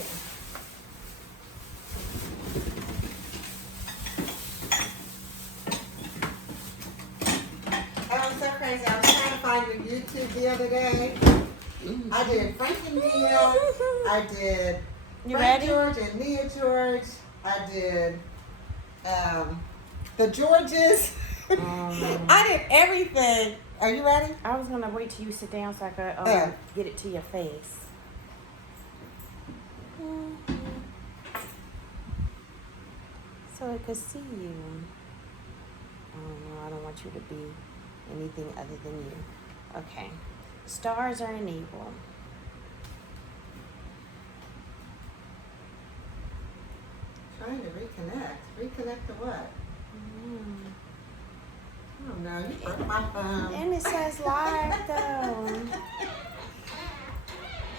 Oh, it's so crazy. I was trying to find your YouTube the other day. I did Frank and Nia. I did Frank George and Nia George. I did the Georges. I did everything. Are you ready? I was gonna wait till you sit down so I could get it to your face. So I could see you. Oh no, I don't want you to be anything other than you. Okay. Stars are enabled. Trying to reconnect. Reconnect to what? Oh no, you broke my phone. And it says live though.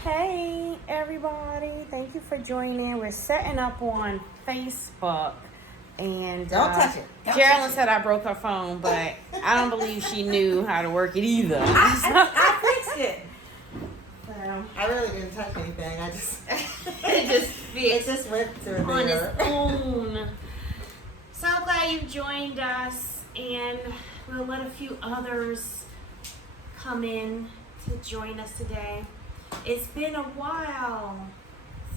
Hey everybody, thank you for joining. We're setting up on Facebook. And Don't touch it. Geraldine said I broke her phone, but I don't believe she knew how to work it either. I fixed it. So, I really didn't touch anything. I just it just went through on there. its own. So glad you joined us, and we'll let a few others come in to join us today. It's been a while,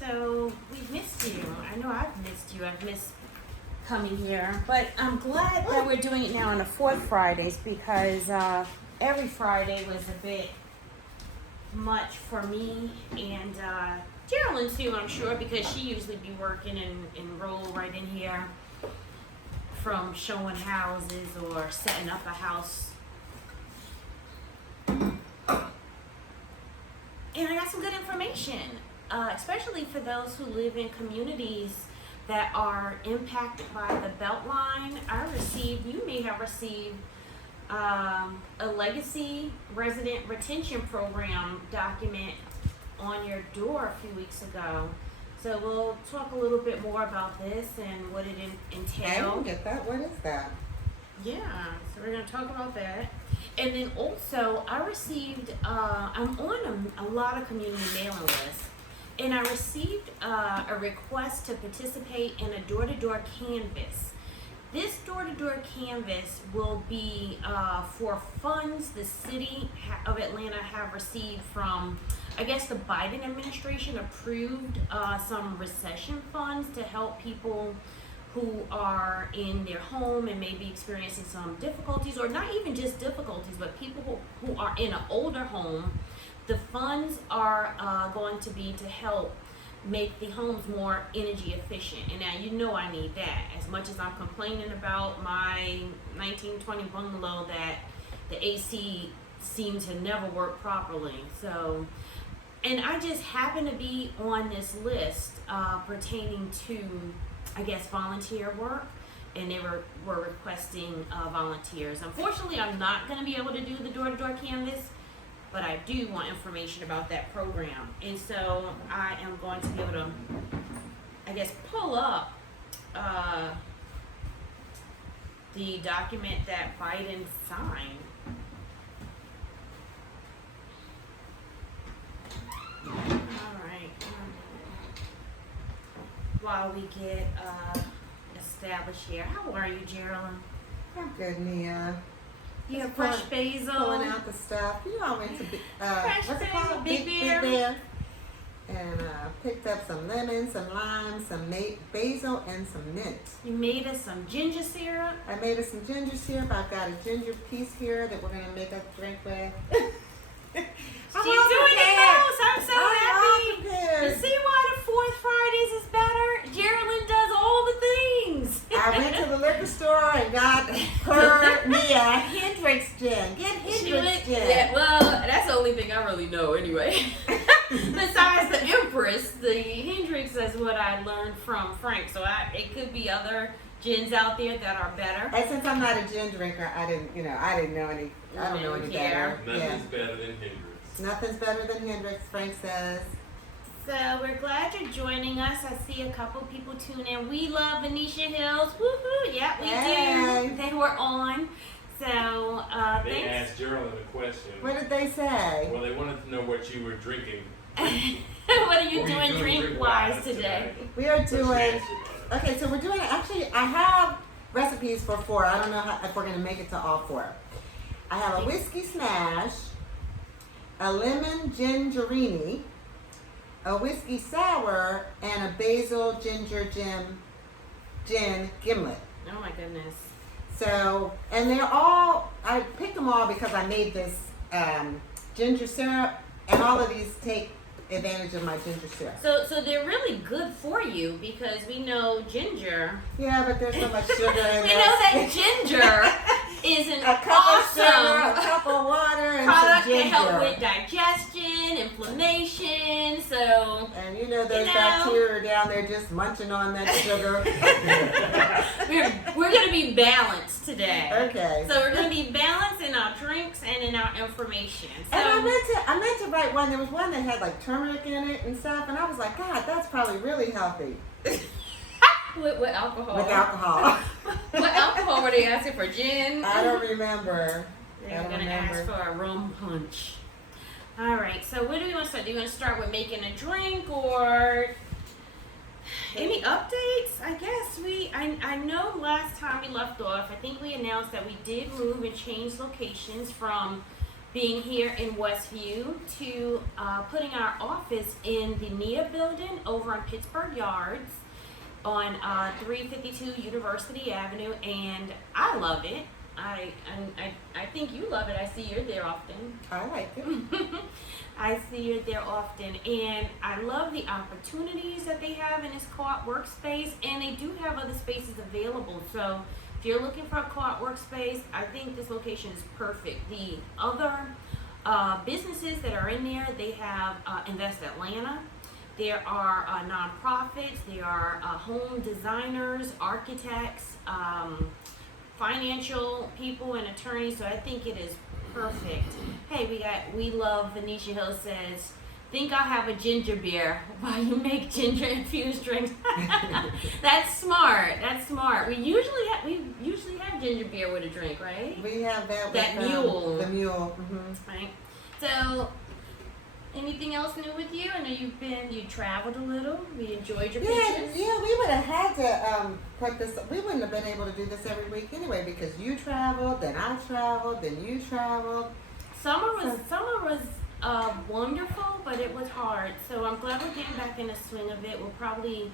so we've missed you. I know I've missed you. I've missed coming here, but I'm glad that we're doing it now on the fourth Fridays, because every Friday was a bit much for me and Geraldine too, I'm sure, because she usually be working and roll right in here from showing houses or setting up a house. And I got some good information, especially for those who live in communities that are impacted by the Beltline. You may have received a Legacy Resident Retention Program document on your door a few weeks ago. So we'll talk a little bit more about this and what it entails. I didn't get that. What is that? Yeah, so we're going to talk about that. And then also, I received, I'm on a lot of community mailing lists, and I received a request to participate in a door-to-door canvas. This door-to-door canvas will be for funds the city of Atlanta have received from, I guess the Biden administration approved some recession funds to help people who are in their home and maybe experiencing some difficulties, or not even just difficulties, but people who are in an older home. The funds are going to be to help make the homes more energy efficient. And now you know I need that. As much as I'm complaining about my 1920 bungalow that the AC seems to never work properly. So, and I just happen to be on this list pertaining to, I guess, volunteer work, and they were requesting volunteers. Unfortunately, I'm not going to be able to do the door-to-door canvas, but I do want information about that program. And so I am going to be able to, I guess, pull up the document that Biden signed. All right. While we get established here. How are you, Geraldine? I'm good, Nia. You have fresh basil. Pulling out the stuff. You know, I went to Fresh what's it basil, called? Big Bear. And picked up some lemon, some lime, some basil, and some mint. You made us some ginger syrup. I made us some ginger syrup. I've got a ginger piece here that we're going to make us drink with. She's doing the most. I'm so happy. Prepared. You see why the fourth Fridays is better? Geraldine does all the things. I went to the liquor store and got me a Hendrix gin. Get Hendrix gin. Yeah, well, that's the only thing I really know anyway. Besides the Empress, the Hendrix is what I learned from Frank. So it could be other gins out there that are better. And since I'm not a gin drinker, I didn't know any. I don't know any better. Nothing's better than Hendrix. Nothing's better than Hendrix, Frank says. So we're glad you're joining us. I see a couple people tune in. We love Venetia Hills. Woohoo! Yeah, we do. They were on. So They thanks. asked Geraldine a question. What did they say? Well, they wanted to know what you were drinking. What are you doing drink-wise today? We are doing, okay, so we're doing, actually, I have recipes for 4. I don't know if we're going to make it to all 4. I have a whiskey smash, a lemon gingerini, a whiskey sour, and a basil ginger gin gimlet. Oh my goodness. So, and they're all, I picked them all because I made this ginger syrup, and all of these take advantage of my ginger syrup. So they're really good for you because we know ginger. Yeah, but there's so much sugar in We this. know that ginger is an A cup of sugar, a awesome cup of water, and product some to ginger. help with digestion, inflammation. So And you know those You know. bacteria are down there just munching on that sugar. we're gonna be balanced today. Okay. So we're gonna be balanced in our drinks and in our information. So And I meant to write one. There was one that had like turmeric in it and stuff, and I was like, God, that's probably really healthy With alcohol. with alcohol. What alcohol were they asking for? Gin? I don't remember. they're I don't gonna remember. ask for a rum punch. All right. So what do we want to start? Do you want to start with making a drink or any updates? I guess I know last time we left off, I think we announced that we did move and change locations from being here in Westview to putting our office in the NIA building over on Pittsburgh Yards on 352 University Avenue, and I love it. I think you love it. I see you're there often. I like it. I see you're there often, and I love the opportunities that they have in this co-op workspace, and they do have other spaces available. So if you're looking for a co-op workspace, I think this location is perfect. The other businesses that are in there, they have Invest Atlanta. There are nonprofits. There are home designers, architects, financial people, and attorneys. So I think it is perfect. Hey, we love Venetia Hill says, think I'll have a ginger beer while you make ginger infused drinks. That's smart. That's smart. We usually have ginger beer with a drink, right? We have that. That with, mule. The mule. Mm-hmm. Right. So, anything else new with you? I know you traveled a little. We enjoyed your pictures. Yeah, we would have had to put this. We wouldn't have been able to do this every week anyway because you traveled, then I traveled, then you traveled. Summer was wonderful, but it was hard. So I'm glad we're getting back in the swing of it. We'll probably,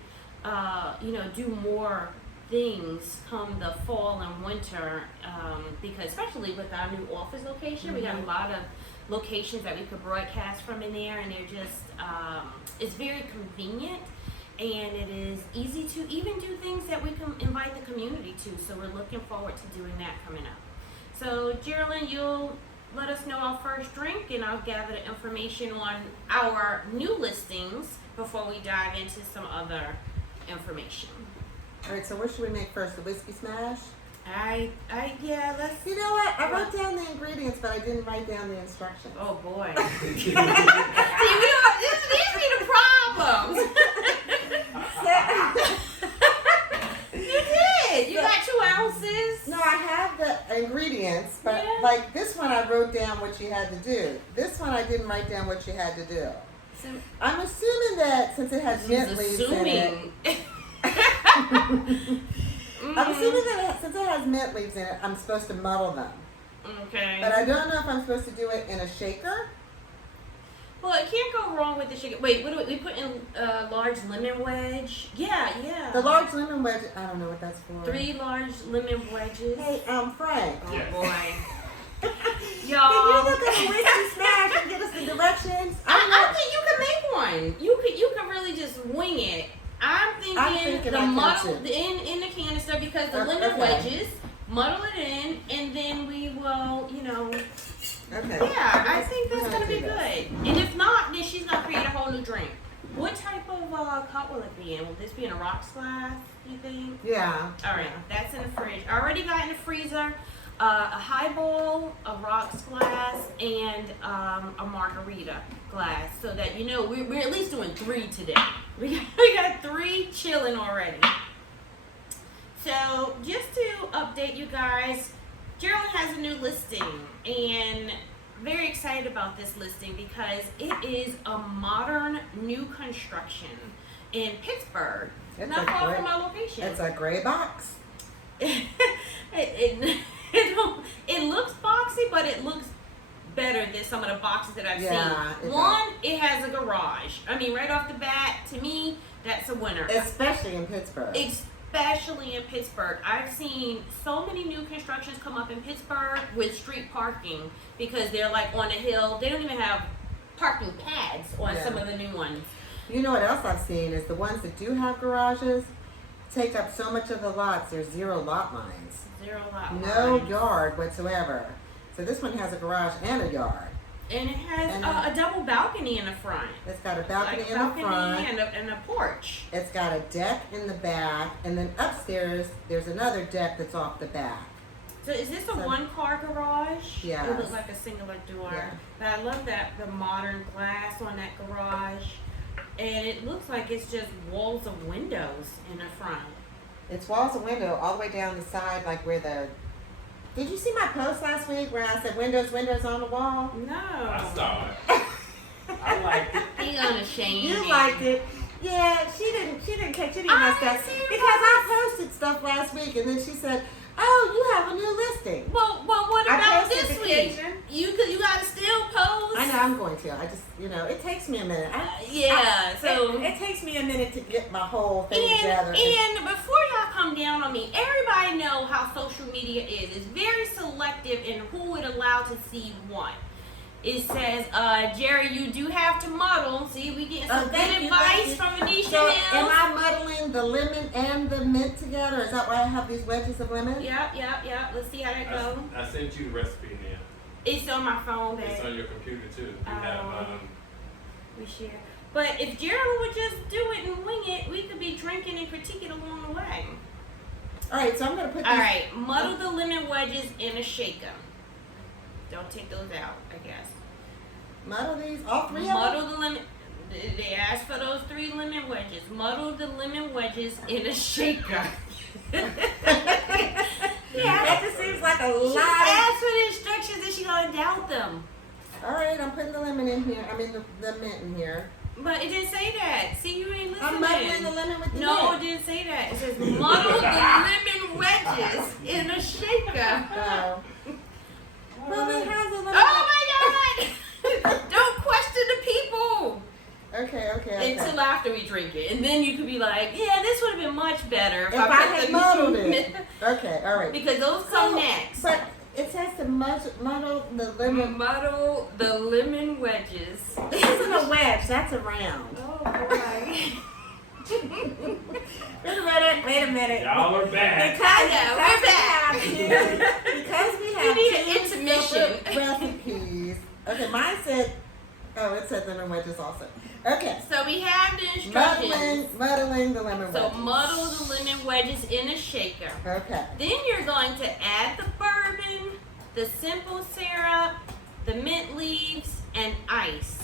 do more things come the fall and winter, because especially with our new office location, we got a lot of locations that we could broadcast from in there, and they're just, it's very convenient, and it is easy to even do things that we can invite the community to. So we're looking forward to doing that coming up. So Geraldine, you'll let us know our first drink, and I'll gather the information on our new listings before we dive into some other information. All right, so what should we make first? The whiskey smash? Yeah, let's. You know what? I wrote down the ingredients, but I didn't write down the instructions. Oh boy. See, these be the problems. You did. You got 2 ounces. No, I have the ingredients, but Yeah. like this one, I wrote down what you had to do. This one, I didn't write down what you had to do. So, I'm assuming that since it has mint leaves in it, I'm assuming that since it has mint leaves in it, I'm supposed to muddle them. Okay. But I don't know if I'm supposed to do it in a shaker. Well, it can't go wrong with the sugar. Wait, what do we put in large lemon wedge? Yeah. The large lemon wedge, I don't know what that's for. 3 large lemon wedges. Hey, Frank. Oh Yes. boy. Can you Y'all. look at the whiskey smash and give us the directions? I think you can make one. You can really just wing it. I'm thinking the I can muddle too. in the canister, because the Okay. lemon wedges, muddle it in, and then we will, Okay. yeah, I think that's We're gonna gonna be do good. that. And if not, then she's gonna create a whole new drink. What type of cup will it be in? Will this be in a rocks glass, you think? Yeah. All right, that's in the fridge. I already got in the freezer a highball, a rocks glass, and a margarita glass, so that we're at least doing 3 today. We got 3 chilling already. So just to update you guys, Geraldine has a new listing, and very excited about this listing because it is a modern new construction in Pittsburgh, It's not a far great- from my location. It's a gray box. It looks boxy, but it looks better than some of the boxes that I've Yeah, seen. it One, it has a garage. I mean, right off the bat, to me, that's a winner. Especially in Pittsburgh. Especially in Pittsburgh. I've seen so many new constructions come up in Pittsburgh with street parking because they're like on a hill. They don't even have parking pads on Yeah. some of the new ones. You know what else I've seen is the ones that do have garages take up so much of the lots, there's 0 lot lines. Zero lot No lines. yard whatsoever. So this one has a garage and a yard. And it has And a double balcony in the front. It's got a balcony Like in the front. and a porch. It's got a deck in the back, and then upstairs there's another deck that's off the back. So is this a So- one-car garage? Yes. It looks like a singular door. Yeah. But I love the modern glass on that garage. And it looks like it's just walls of windows in the front. It's walls and window all the way down the side, like where the. Did you see my post last week where I said windows on the wall? No. I saw it. I liked it. He gonna shame You me. liked it. Yeah, she didn't catch any of my I stuff see your because I posted stuff last week, and then she said, "Oh, you have a new listing." Well, what I about posted this the week? kitchen. You gotta still post. I know I'm going to. I just, it takes me a minute. It takes me a minute to get my whole thing together. And before y'all come down on me, everybody know how social media is. It's very selective in who it allowed to see what. It says, Jerry, you do have to muddle. See, we getting some good Thank you. advice from Anisha So, Hills. am I muddling the lemon and the mint together? Is that why I have these wedges of lemon? Yep. Let's see how that goes. I sent you the recipe now. It's on my phone, It's babe. on your computer too. You have We share. But if Gerald would just do it and wing it, we could be drinking and critiquing along the way. All right, so I'm going to put these. All right, muddle the lemon wedges in a shaker. Don't take those out, I guess. Muddle these, all 3 of them? Muddle the lemon. They asked for those 3 lemon wedges. Muddle the lemon wedges in a shaker. Yeah, that just seems like a She lot. asked for the instructions and she gonna doubt them. All right, I'm putting the lemon in here. I mean, the mint in here. But it didn't say that. See, you ain't listening. I'm muddling the lemon with the No, it mint. didn't say that. It says muddle the lemon wedges in a shaker. Oh. Well, then how's the lemon? Oh my God! Don't question the people Okay. until after we drink it, and then you could be like, "Yeah, this would have been much better If I put had the muddled it. Okay, all right. because those come next." But it says to muddle the lemon. Muddle the lemon wedges. This isn't a wedge, that's a round. Oh boy! Wait a minute. Y'all are back. Because we have We need an 2 intermission. separate recipes. Okay, mine said, it said lemon wedges also. Okay, So we have the instructions. muddling the lemon So wedges. muddle the lemon wedges in a shaker. Okay, Then you're going to add the bourbon, the simple syrup, the mint leaves, and ice,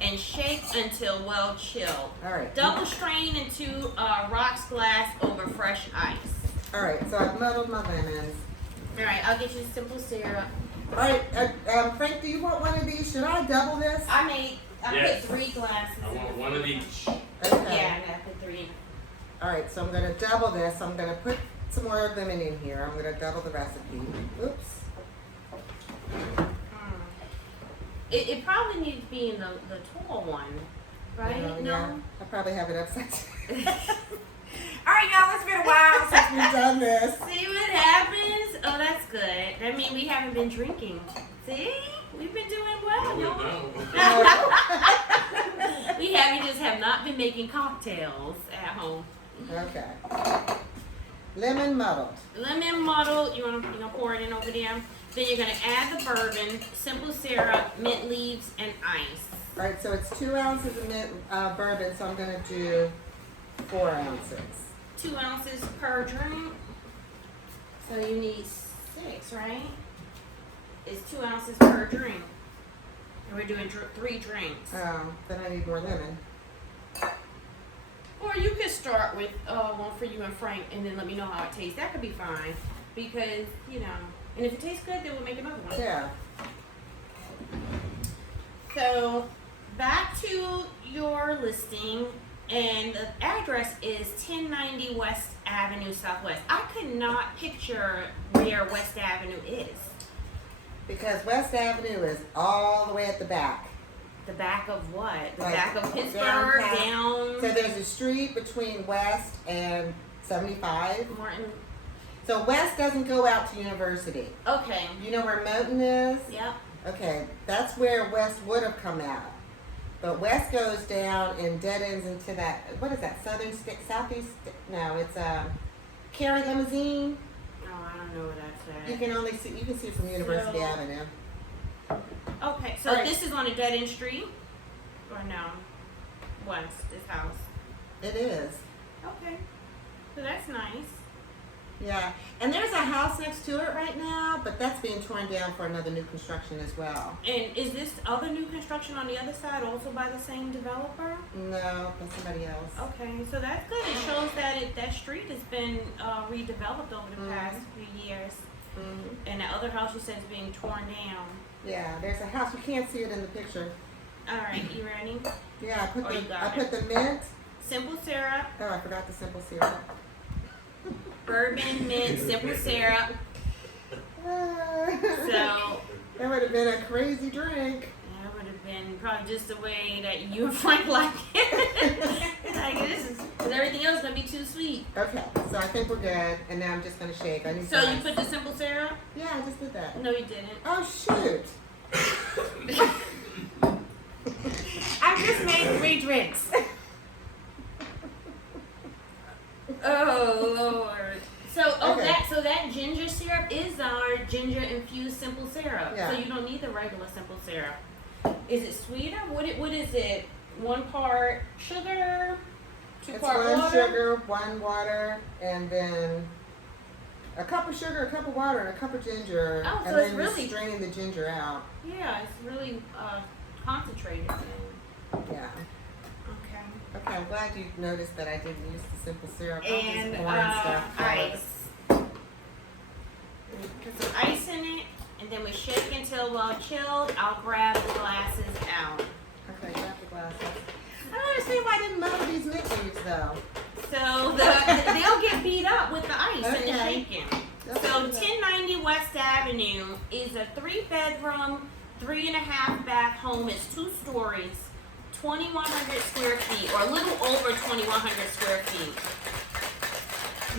and shake until well chilled. all right. Double strain into rocks glass over fresh ice. All right, so I've muddled my lemons. All right, I'll get you the simple syrup. All right, Frank, do you want one of these? Should I double this? I Yes. put 3 glasses. I want one of each. Okay. Yeah, I put 3. All right, so I'm going to double this. I'm going to put some more lemon in here. I'm going to double the recipe. Oops. It probably needs to be in the tall one, right? Yeah, No? I probably have it upside down. All right, y'all, it's been a while since we've done this. See what happens? Oh, that's good. That means we haven't been drinking. See? We've been doing well, No, we y'all. don't. We just have not been making cocktails at home. Okay. Lemon muddled. Lemon muddle, you gonna pour it in over there. Then you're gonna add the bourbon, simple syrup, mint leaves, and ice. All right, so it's 2 ounces of mint bourbon, so I'm going to do 4 ounces. 2 ounces per drink. So you need 6, right? It's 2 ounces per drink. And we're doing 3 drinks. Then I need more lemon. Or you could start with one for you and Frank and then let me know how it tastes. That could be fine. Because, and if it tastes good, then we'll make another one. Yeah. So back to your listing, and the address is 1090 West Avenue Southwest. I could not picture where West Avenue is. Because West Avenue is all the way at the back. The back of what? The Like, back of Pittsburgh, past- down So there's a street between West and 75. Martin. So West doesn't go out to University. Okay. You know where Moton is? Yep. Okay, that's where West would have come out. But West goes down and dead ends into that, what is that, southeast, no, it's Cary Limousine. Oh, I don't know where that's You at. can only see, you can see from University So- Avenue. Okay, so All right. this is on a dead end street? Or no? West, this house. It is. Okay. So that's nice. Yeah, and there's a house next to it right now, but that's being torn down for another new construction as well. And is this other new construction on the other side also by the same developer? No, that's somebody else. Okay, so that's good. It shows that that street has been redeveloped over the Mhm. past few years. Mhm. And the other house you said is being torn down. Yeah, there's a house. You can't see it in the picture. All right, you ready? Yeah, I put Oh, you the got put the mint. Simple syrup, Oh, I forgot the simple syrup. bourbon, mint, simple syrup. So That would have been a crazy drink. that would have been probably just the way that you and Frank like it. Like this is, cause everything else is gonna be too sweet. Okay, so I think we're good. And now I'm just gonna shake. I need So some you ice. put the simple syrup? Yeah, I just did that. No, you didn't. Oh shoot! I just made 3 drinks. Oh Lord. Okay. So that ginger syrup is our ginger infused simple syrup. Yeah. So you don't need the regular simple syrup. Is it sweeter? What is it? 1 part sugar, 2 It's part 1 water. sugar, 1 water, and then a cup of sugar, a cup of water, and a cup of ginger. Oh, so and it's then really- you're straining the ginger out. Yeah, it's really concentrated. Yeah. Okay. Okay, I'm glad you noticed that I didn't use the simple syrup. I'll just And pour in stuff all over. ice. Put some ice in it, and then we shake until well chilled. I'll grab the glasses out. Okay, grab the glasses. I don't understand why I didn't muddle these mint leaves though. So they'll get beat up with the ice and the Okay. shaking. That's So good. 1090 West Avenue is a 3-bedroom, 3.5 bath home. It's 2 stories, 2,100 square feet, or a little over 2,100 square feet.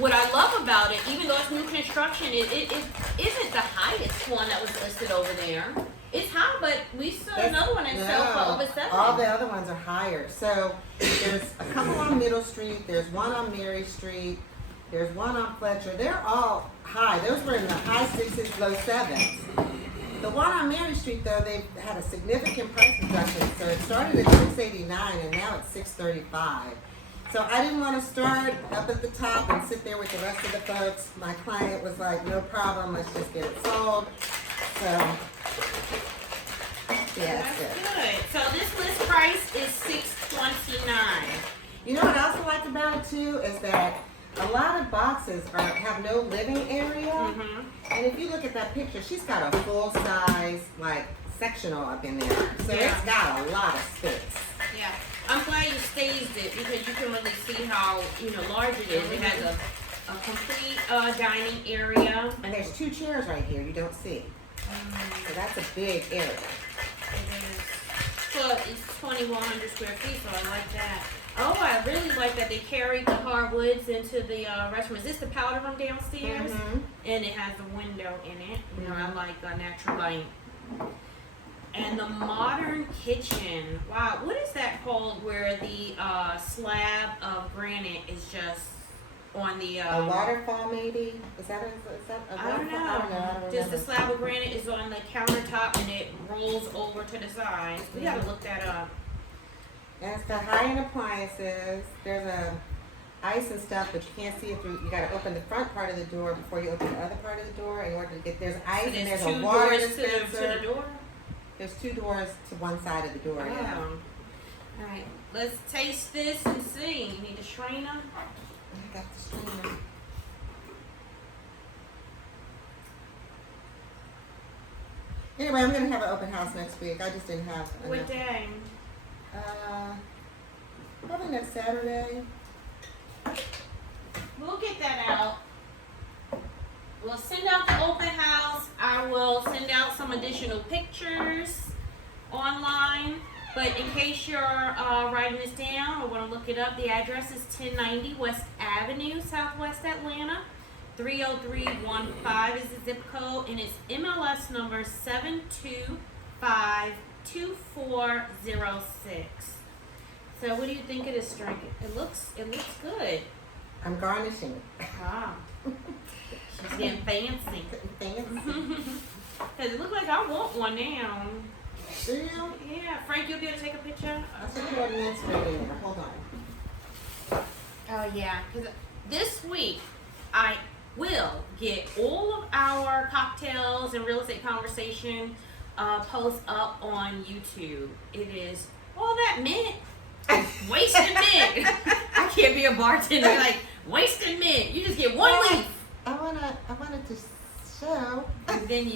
What I love about it, even though it's new construction, it isn't the highest one that was listed over there. It's high, but we saw another one that sold for over 7. All the other ones are higher. So there's a couple on Middle Street, there's one on Mary Street, there's one on Fletcher. They're all high. Those were in the high 6s, low 7s. The one on Mary Street, though, they had a significant price reduction. So it started at $689 and now it's $635. So I didn't want to start up at the top and sit there with the rest of the folks. My client was like, no problem, let's just get it sold. So, yeah, That's it's good. good. So this list price is $629. You know what I also like about it too is that a lot of boxes have no living area. Mm-hmm. And if you look at that picture, she's got a full size like sectional up in there. So Yeah. it's got a lot of space. Yeah, I'm glad you staged it because you can really see how large it is. It has a complete dining area. And there's 2 chairs right here you don't see. So that's a big area. It is. So it's 2,100 square feet, so I like that. Oh, I really like that they carried the hardwoods into the restroom. Is this the powder room downstairs? Mhm. And it has a window in it. I like natural light. And the modern kitchen. Wow, what is that called where the slab of granite is just on the A waterfall maybe? Is that a I don't waterfall? know. I don't know. I don't Just the remember. slab of granite is on the countertop and it rolls over to the side. We gotta look that up. And it's got high-end appliances. There's a ice and stuff, but you can't see it through. You got to open the front part of the door before you open the other part of the door in order to get. There's ice So and there's 2 a water doors to dispenser. the door. There's 2 doors to one side of the door. Yeah. All right, let's taste this and see. You need a strainer. I got the strainer. Anyway, I'm gonna have an open house next week. I just didn't have What enough. day? Probably next Saturday. We'll get that out. We'll send out the open house. I will send out some additional pictures online. But in case you're writing this down or want to look it up, the address is 1090 West Avenue, Southwest Atlanta. 30315 is the zip code, and it's MLS number 7252406. So what do you think of this drink? It looks good. I'm garnishing it. Ah, she's getting fancy. Fancy. Cause it looks like I want one now. Do you? Yeah, Frank, you'll be able to take a picture. I'll take it on next week in there. Hold on. Oh yeah, because this week I will get all of our cocktails and real estate conversation posts up on YouTube. It is all that mint, wasted mint. I can't be a bartender like wasted mint. You just get one leaf I wanted to show. and then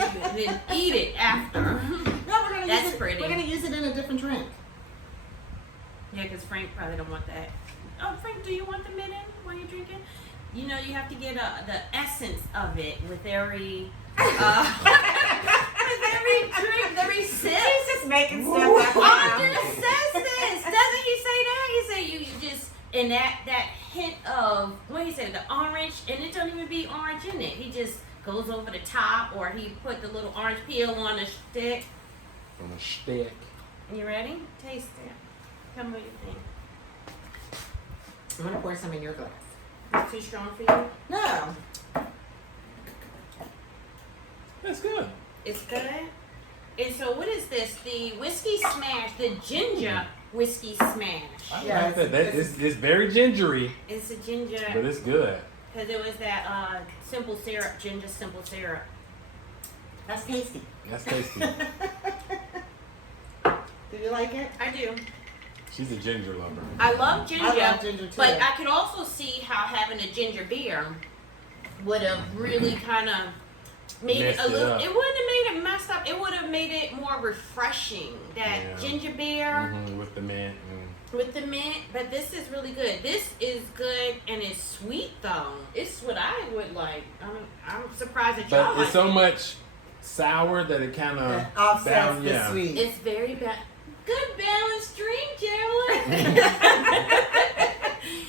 eat it after. No, we're gonna That's use it. pretty. We're gonna use it in a different drink. Yeah, because Frank probably don't want that. Oh, Frank, do you want the mint in while you're drinking? You know, you have to get the essence of it with every with every drink, every sip. He's just making stuff up now. Andre says this. Doesn't he say that? He say you just and that hint of what he said, the orange, and it don't even be orange in it. He just goes over the top, or he put the little orange peel on the stick. On a stick. You ready? Taste it. Tell me what you think. I'm gonna pour some in your glass. It's too strong for you? No. That's good. It's good. And so what is this? The whiskey smash, the ginger whiskey smash. I Yeah, like that. It's very gingery, It's a ginger, but it's good. because it was that simple syrup, ginger simple syrup. That's tasty. That's tasty. Do you like it? I do. She's a ginger lover. I love ginger, I love ginger too. but I could also see how having a ginger beer would have really kind of made it Messed a it little. up. It wouldn't have made it messed up. It would have made it more refreshing. That Yeah. ginger beer. With the mint. With the mint, but this is really good. This is good and it's sweet though. It's what I would like. I'm surprised that y'all But like it's so it. much sour that it kind of That offsets the sweet. It's very good balanced drink, Geraldine.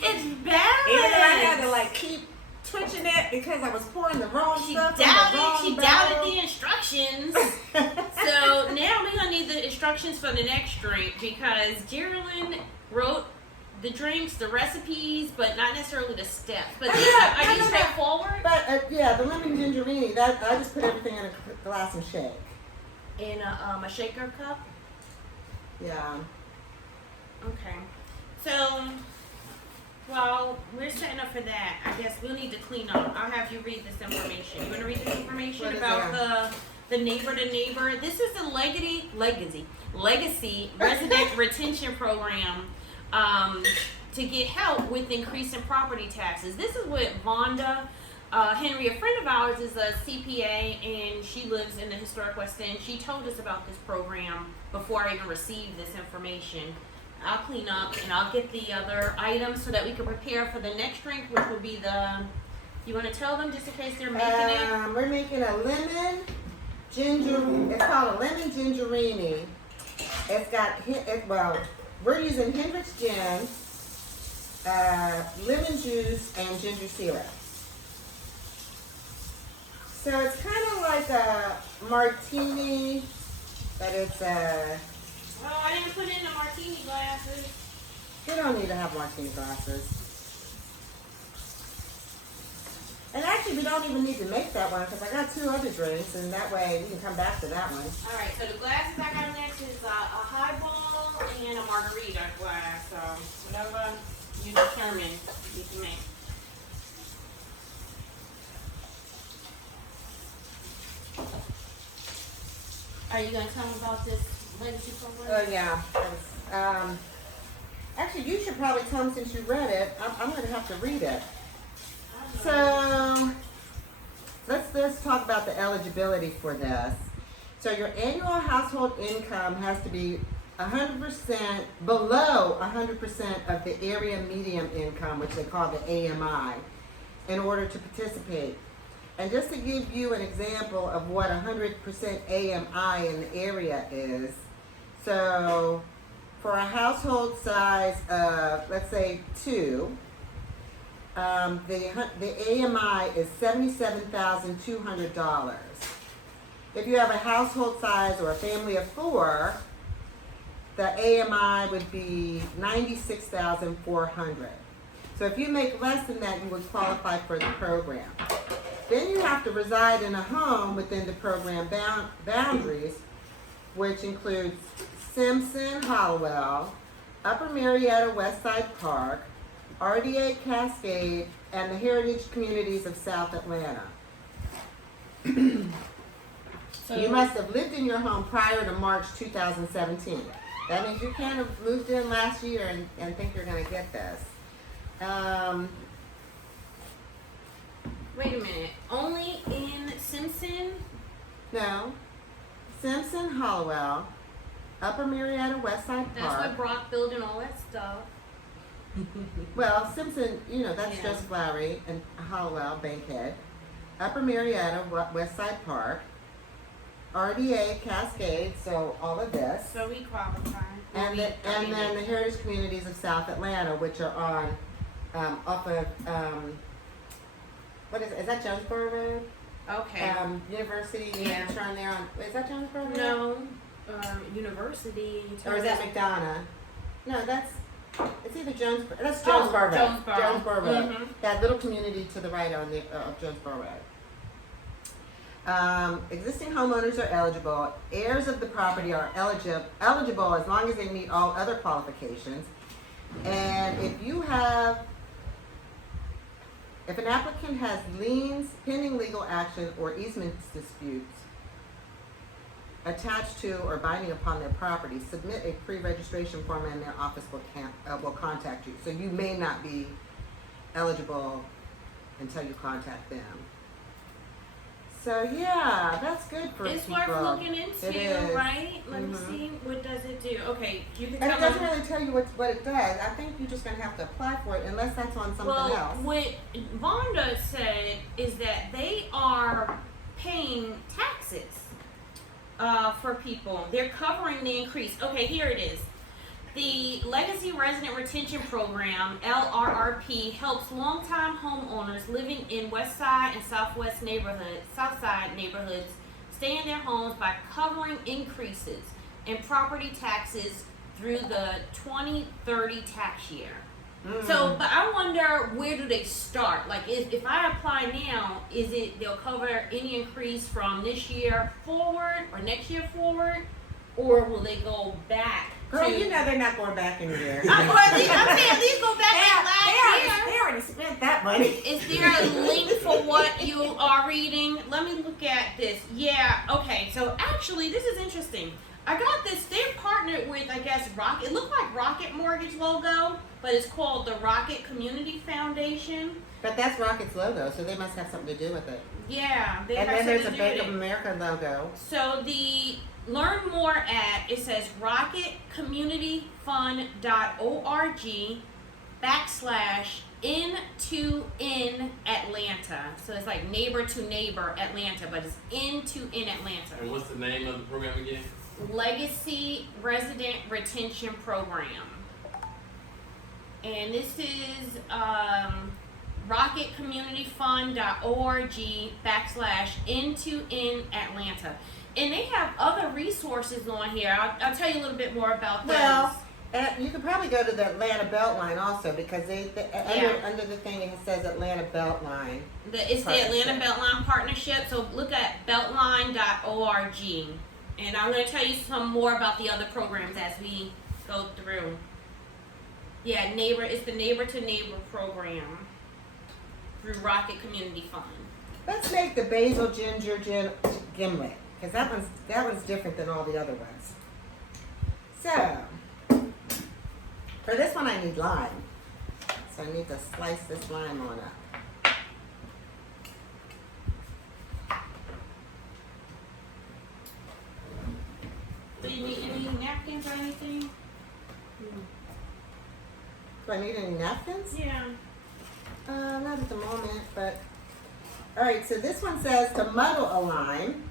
It's balanced. Even though I had to like keep twitching it because I was pouring the wrong She stuff in the wrong doubted bottle. the instructions. So now we're gonna need the instructions for the next drink because Geraldine wrote the drinks, the recipes, but not necessarily the steps. But these are No, these no. straightforward? But yeah, the lemon gingerini. That I just put everything in a glass and shake. In a shaker cup. Yeah. Okay. So while we're setting up for that, I guess we'll need to clean up. I'll have you read this information. You want to read this information What is about the neighbor to neighbor? This is the legacy resident retention program to get help with increasing property taxes. This is what Vonda Henry, a friend of ours, is a CPA and she lives in the historic West End. She told us about this program before I even received this information. I'll clean up and I'll get the other items so that we can prepare for the next drink, which will be you want to tell them just in case they're making it? We're making a lemon ginger. It's called a lemon gingerini. It's got we're using Hendrick's gin, lemon juice, and ginger syrup. So it's kind of like a martini, but it's Well, I didn't put in the martini glasses. we don't need to have martini glasses. And actually, we don't even need to make that one because I got 2 other drinks, and that way we can come back to that one. All right, so the glasses I got next is a highball and a margarita glass. So whatever you determine, you can make. Are you gonna tell them about this legacy program? Oh yeah. Actually, you should probably tell them since you read it. I'm going to have to read it. So let's talk about the eligibility for this. So your annual household income has to be 100% below 100% of the area median income, which they call the AMI, in order to participate. And just to give you an example of what 100% AMI in the area is, so for a household size of, let's say, 2, the AMI is $77,200. If you have a household size or a family of 4, the AMI would be $96,400. So if you make less than that, you would qualify for the program. Then you have to reside in a home within the program boundaries, which includes Simpson, Hollowell, Upper Marietta, Westside Park, RDA Cascade, and the heritage communities of South Atlanta. So You must have lived in your home prior to March 2017. That means you can't have moved in last year and think you're going to get this. Wait a minute. Only in Simpson? No. Simpson, Hollowell, Upper Marietta, Westside That's Park. what Brock built and all that stuff. Well, Simpson, that's Yeah. Joseph Lowry and Hollowell, Bankhead. Upper Marietta, Westside Park. RDA, Cascade, so all of this. So we qualify. And then the heritage communities of South Atlanta, which are on, off of, what is that Jonesboro Road? Okay. University, Yeah. turn there on, is that Jonesboro Road? No. University. Or is that McDonough? No, it's either Jonesboro, that's Oh, Jonesboro Road. Jonesboro. Jonesboro Road. Mhm. That little community to the right on the, of Jonesboro Road. Existing homeowners are eligible. Heirs of the property are eligible as long as they meet all other qualifications. And if an applicant has liens, pending legal action, or easement disputes attached to or binding upon their property, submit a pre-registration form and their office will contact you. So you may not be eligible until you contact them. So yeah, that's good for It's people. worth looking into, It is. right? Let me Mhm. see. What does it do? Okay, you can And tell it doesn't me. really tell you what it does. I think you're just gonna have to apply for it unless that's on something Well, else. what Vonda said is that they are paying taxes for people. They're covering the increase. Okay, here it is. The Legacy Resident Retention Program, LRRP, helps longtime homeowners living in West Side and South Side neighborhoods stay in their homes by covering increases in property taxes through the 2030 tax year. So, but I wonder, where do they start? Like, if I apply now, they'll cover any increase from this year forward or next year forward, or will they go back? Girl, to, they're not going back in there. I'm saying at least go back to last year. They already spent that money. Is there a link for what you are reading? Let me look at this. Yeah, okay. So actually, this is interesting. I got this. They're partnered with, I guess, Rocket. It looked like Rocket Mortgage logo, but it's called the Rocket Community Foundation. But that's Rocket's logo, so they must have something to do with it. Yeah, they And have then there's a something to do Bank with of it. America logo. So learn more at, it says rocketcommunityfund.org/N2N Atlanta. So it's like neighbor to neighbor Atlanta, but it's N2N Atlanta. And what's the name of the program again? Legacy Resident Retention Program. And this is rocketcommunityfund.org/N2N Atlanta. And they have other resources on here. I'll tell you a little bit more about those. Well, you could probably go to the Atlanta Beltline also because Yeah. under the thing it says Atlanta Beltline. It's the Atlanta Beltline Partnership. So look at beltline.org. And I'm going to tell you some more about the other programs as we go through. Yeah, it's the Neighbor to Neighbor program through Rocket Community Fund. Let's make the basil ginger gimlet because that one's different than all the other ones. So for this one I need lime. So I need to slice this lime on up. napkins or anything? Do I need any napkins? Yeah. Not at the moment, but. Alright, so this one says to muddle a lime.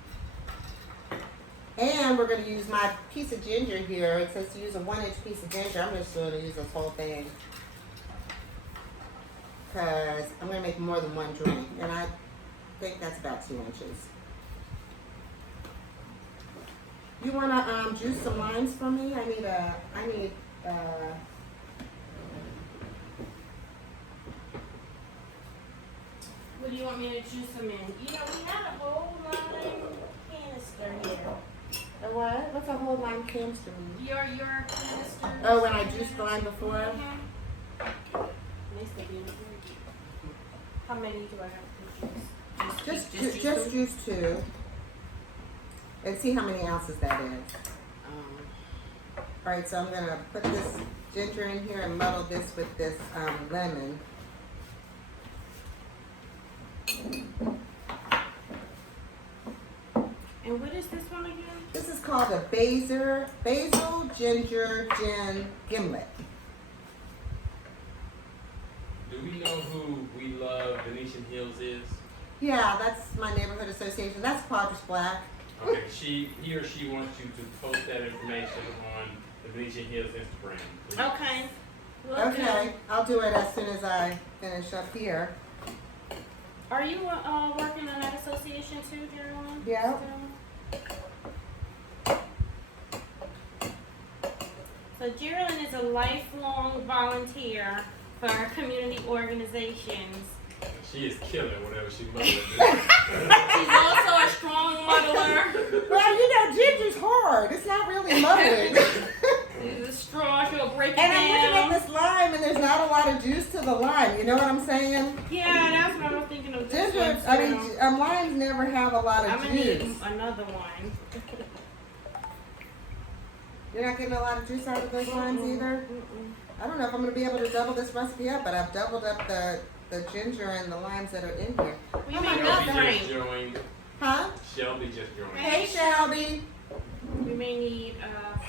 And we're going to use my piece of ginger here. It says to use a 1-inch piece of ginger. I'm just going to use this whole thing. Because I'm going to make more than one drink. And I think that's about 2 inches. You want to juice some limes for me? I need What do you want me to juice them in? You know, we had a whole lime canister here. a what? What's a whole lime canister mean? Your canister. Oh, when I juiced the lime before? Nice to be in. How many do I have to juice? Just juice 2. And see how many ounces that is. Alright, so I'm going to put this ginger in here and muddle this with this lemon. And what is this one again? This is called a basil ginger gin gimlet. Do we know who We Love Venetian Hills is? Yeah, that's my neighborhood association. That's Quadras Black. Okay, he or she wants you to post that information on the Venetian Hills Instagram. please. Okay. Will do. Okay, I'll do it as soon as I finish up here. Are you working on that association too, Geraldine? Yeah. So Geraldine is a lifelong volunteer for our community organizations. She is killing whatever she muddles. She's also a strong muddler. Well, you know, ginger's hard. It's not really muddling. She's a straw. She'll break it And I'm looking down. at this lime, and there's not a lot of juice to the lime. You know what I'm saying? Yeah, that's what I was thinking of. This Ginger, one, I mean, too. limes never have a lot I'm of gonna need juice. another one. You're not getting a lot of juice out of those limes either? I don't know if I'm going to be able to double this recipe up, but I've doubled up the ginger and the limes that are in here. We Oh may my need God, Shelby Frank. just joined. Huh? Shelby just joined. Hey, Shelby. We may need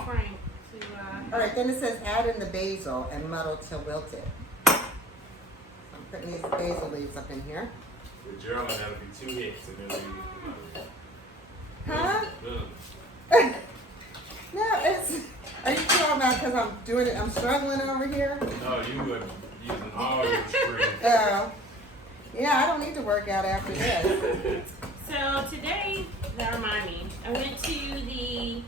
Frank to. All right, then it says add in the basil and muddle till wilted. So I'm putting these basil leaves up in here. With Geraldine, that'll be 2 hits and then we. Huh? Ugh. No, it's. Are you talking about because I'm doing it? I'm struggling over here. No, you were using all your strength. Oh. Yeah, I don't need to work out after this. So today, that remind me, I went to the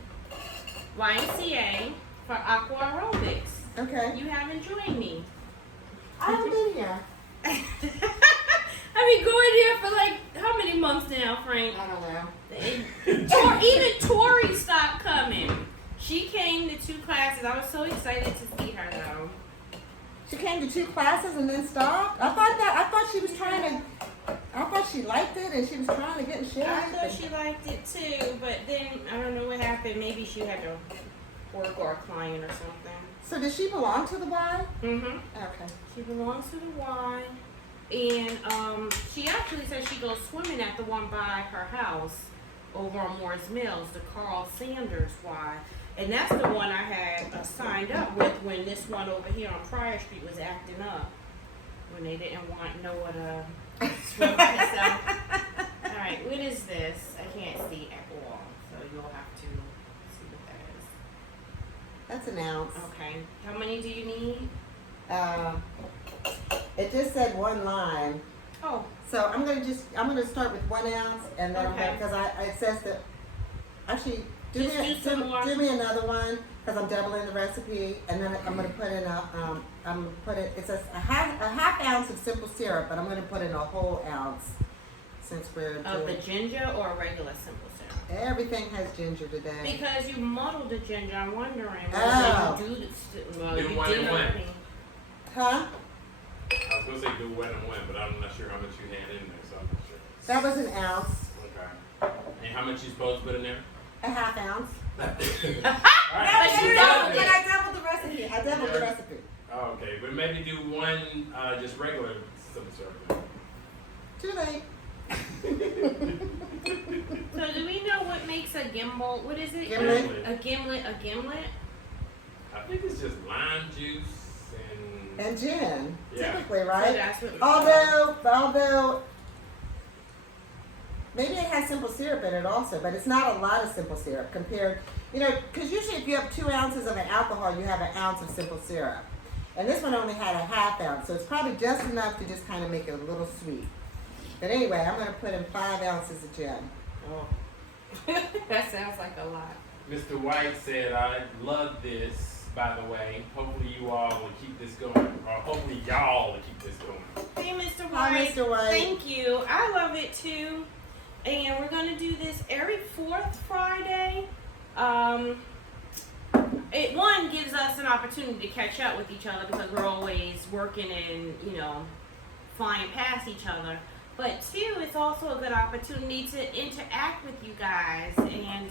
YMCA for aqua aerobics. Okay. You haven't joined me. I haven't been here. I've been going there for like how many months now, Frank? I don't know. Even Tori stopped coming. She came to 2 classes. I was so excited to see her though. She came to 2 classes and then stopped. I thought she was trying to. I thought she liked it and she was trying to get in shape. I thought she liked it too, but then I don't know what happened. Maybe she had to work or a client or something. So does she belong to the Y? Mm-hmm. Okay. She belongs to the Y, and she actually says she goes swimming at the one by her house over on Morris Mills, the Carl Sanders Y. And that's the one I had signed up with when this one over here on Pryor Street was acting up. When they didn't want Noah to swim himself. Alright, what is this? I can't see at all. So you'll have to see what that is. That's an ounce. Okay. How many do you need? It just said 1 lime. Oh, So I'm gonna start with 1 ounce and then Okay. because it says that actually Just do some more. do me another one because I'm doubling the recipe and then I'm gonna put in it says a half ounce of simple syrup, but I'm gonna put in a whole ounce since we're of the doing ginger or a regular simple syrup? everything has ginger today. Because you muddled the ginger, I'm wondering. Oh. Whether you do this, well, Do you one did and one. already. Huh? I was gonna say do 1 and 1, but I'm not sure how much you had in there, so I'm not sure. That was an ounce, Okay. And how much you supposed to put in there? a half ounce. But you But doubled I doubled the recipe. I doubled the recipe. Oh, okay, but maybe do 1 just regular simple syrup. Too late. So do we know what makes a gimbal? What is it? Gimlet. A gimlet. A gimlet. I think it's just lime juice And gin, Yeah. typically, So right? that's what. Although, maybe it has simple syrup in it also, but it's not a lot of simple syrup compared, because usually if you have 2 ounces of an alcohol, you have an ounce of simple syrup. And this one only had a ½ ounce, so it's probably just enough to just kind of make it a little sweet. But anyway, I'm going to put in 5 ounces of gin. Oh. That sounds like a lot. Mr. White said, I love this, by the way. Hopefully you all will keep this going. Or hopefully y'all will keep this going. Hey, Mr. Hi, White. Mr. White. Thank you. I love it too. And we're gonna do this every 4th Friday. It one gives us an opportunity to catch up with each other because we're always working and flying past each other. But 2, it's also a good opportunity to interact with you guys and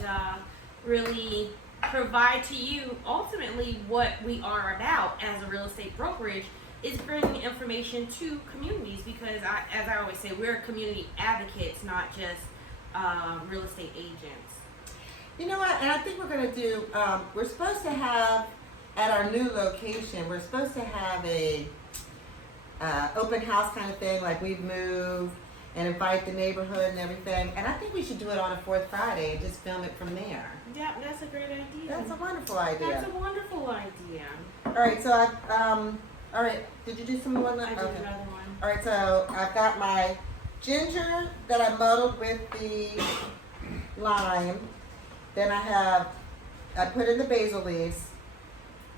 really provide to you ultimately what we are about as a real estate brokerage is bringing information to communities because as I always say, we're community advocates, not just real estate agents. You know what? And I think we're going to do, we're supposed to have, at our new location, we're supposed to have a open house kind of thing, like we've moved and invite the neighborhood and everything. And I think we should do it on a 4th Friday and just film it from there. Yeah, that's a great idea. That's a wonderful idea. That's a wonderful idea. All right, so all right, did you do some more? I did another one. All right, so I've got my ginger that I muddled with the lime. Then I put in the basil leaves.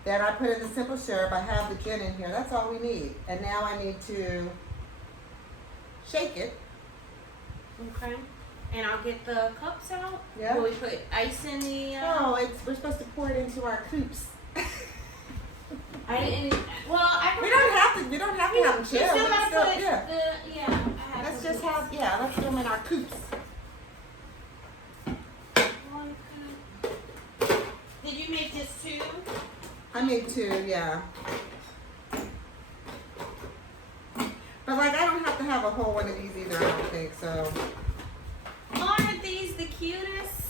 Then I put in the simple syrup. I have the gin in here. That's all we need. And now I need to shake it. Okay. And I'll get the cups out. Yeah. Will we put ice in the? No, we're supposed to pour it into our coops. I didn't. Well, I. We don't have to. We don't have to have them We chill. still We gotta still- put yeah. the I have Let's to just put have let's do them in our coops. one cup. Did you make this 2? I made 2, yeah. But like I don't have to have a whole one of these either, I don't think so. Aren't these the cutest?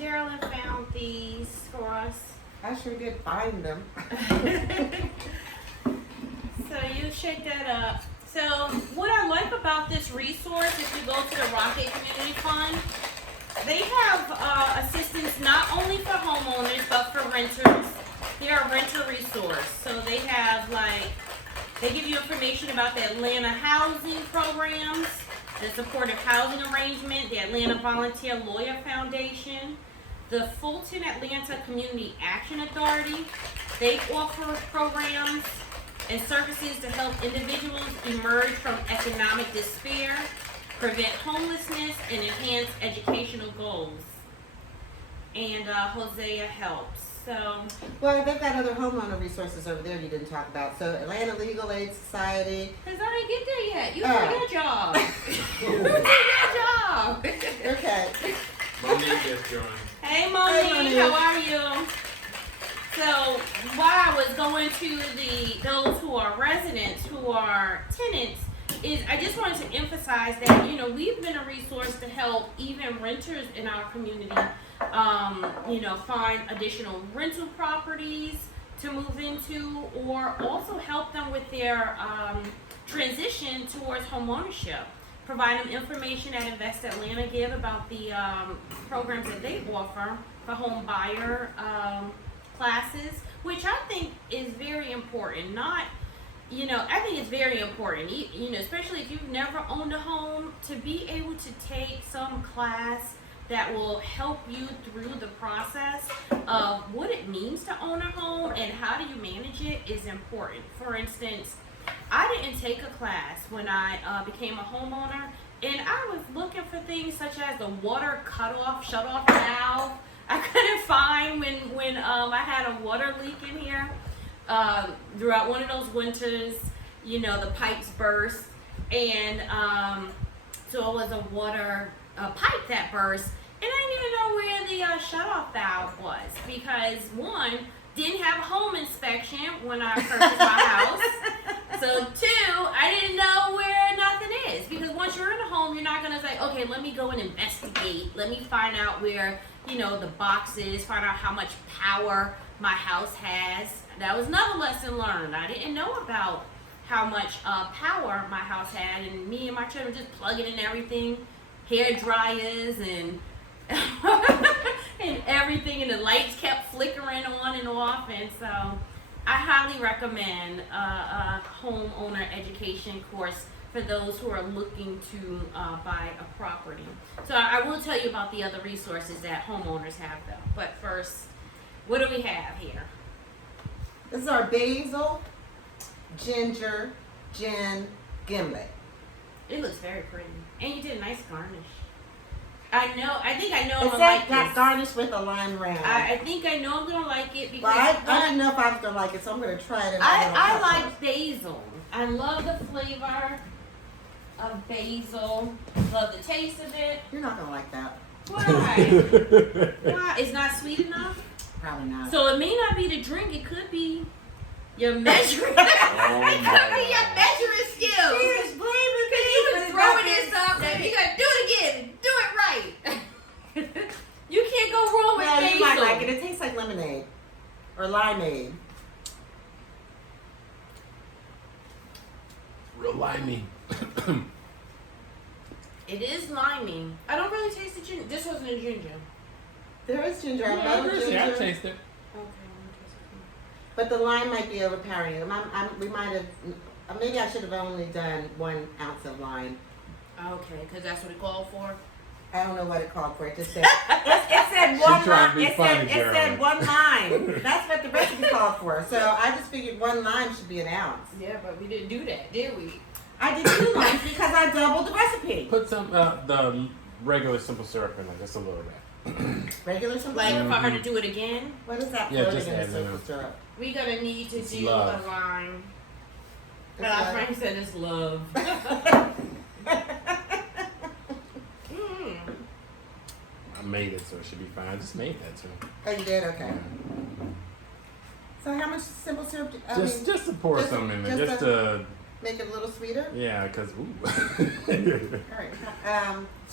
Geraldine found these for us. I sure did find them. So you shake that up. So what I like about this resource, if you go to the Rocket Community Fund, they have assistance not only for homeowners but for renters. They are a renter resource. So they have they give you information about the Atlanta housing programs, the supportive housing arrangement, the Atlanta Volunteer Lawyer Foundation, the Fulton Atlanta Community Action Authority. They offer programs and services to help individuals emerge from economic despair, prevent homelessness, and enhance educational goals. And Hosea helps. So, Well, they've got other homeowner resources over there you didn't talk about. So Atlanta Legal Aid Society. Because I didn't get there yet. You Oh. did your job. You did your job. Okay. Monique just joined. hey Monique, Monique. how are you? So, while I was going to those who are residents, who are tenants, is I just wanted to emphasize that we've been a resource to help even renters in our community. Find additional rental properties to move into, or also help them with their transition towards homeownership. Provide them information at Invest Atlanta Give about the programs that they offer for home buyer classes, which I think is very important. I think it's very important, especially if you've never owned a home, to be able to take some class that will help you through the process of what it means to own a home and how do you manage it is important. For instance, I didn't take a class when I became a homeowner, and I was looking for things such as the water shut-off valve. I couldn't find when I had a water leak in here. Throughout one of those winters, the pipes burst, and so it was a water pipe that burst, and I didn't even know where the shut-off valve was because one, didn't have a home inspection when I purchased my house. So 2, I didn't know where nothing is, because once you're in a home, you're not gonna say, okay, let me go and investigate. Let me find out where the box is, find out how much power my house has. That was another lesson learned. I didn't know about how much power my house had, and me and my children just plugging in everything, hair dryers and and everything, and the lights kept flickering on and off. And so I highly recommend a homeowner education course for those who are looking to buy a property. So I will tell you about the other resources that homeowners have though. But first, what do we have here? This is our basil, ginger, gin, gimlet. It looks very pretty. And you did a nice garnish. I think I know I'm It's gonna that like got this. garnished with a lime round. I think I know I'm gonna like it because well, I didn't know if I was gonna like it, so I'm gonna try it. In a little I cup like basil. I love the flavor of basil. Love the taste of it. You're not gonna like that. Why? Why? It's not sweet enough? Probably not. So it may not be the drink, it could be your measuring. Oh It my could be your measuring skills. She was blaming Because me you for was the throwing goddamn this up and you gotta do it again. Do it right. You can't go wrong with Well, basil. you might like it. It tastes like lemonade or limeade. Real limey. It is limey. I don't really taste the ginger. This wasn't a ginger. There is ginger. I Yeah, love I ginger. taste it. Okay, But the lime might be overpowering it. We might have. Maybe I should have only done 1 ounce of lime. okay, because that's what it called for. I don't know what it called for. It just said It said She one trying to line. be It funny, said Carolyn. one line. that's what the recipe called for. So I just figured 1 lime should be an ounce. Yeah, but we didn't do that, did we? I did 2 limes because I doubled the recipe. Put some the regular simple syrup in there, just a little bit. Regular simple Like syrup. if I had to do it again, What is that? Yeah, floating just in the add simple that. syrup. we're gonna need to It's do love. a lime. It's But love. Frank said it's love. Mm. I made it, so it should be fine. I just made that too. Oh, you did? Okay. So how much simple syrup? Just to pour just- some in there, just just a- to make it a little sweeter. yeah, cause ooh. All right.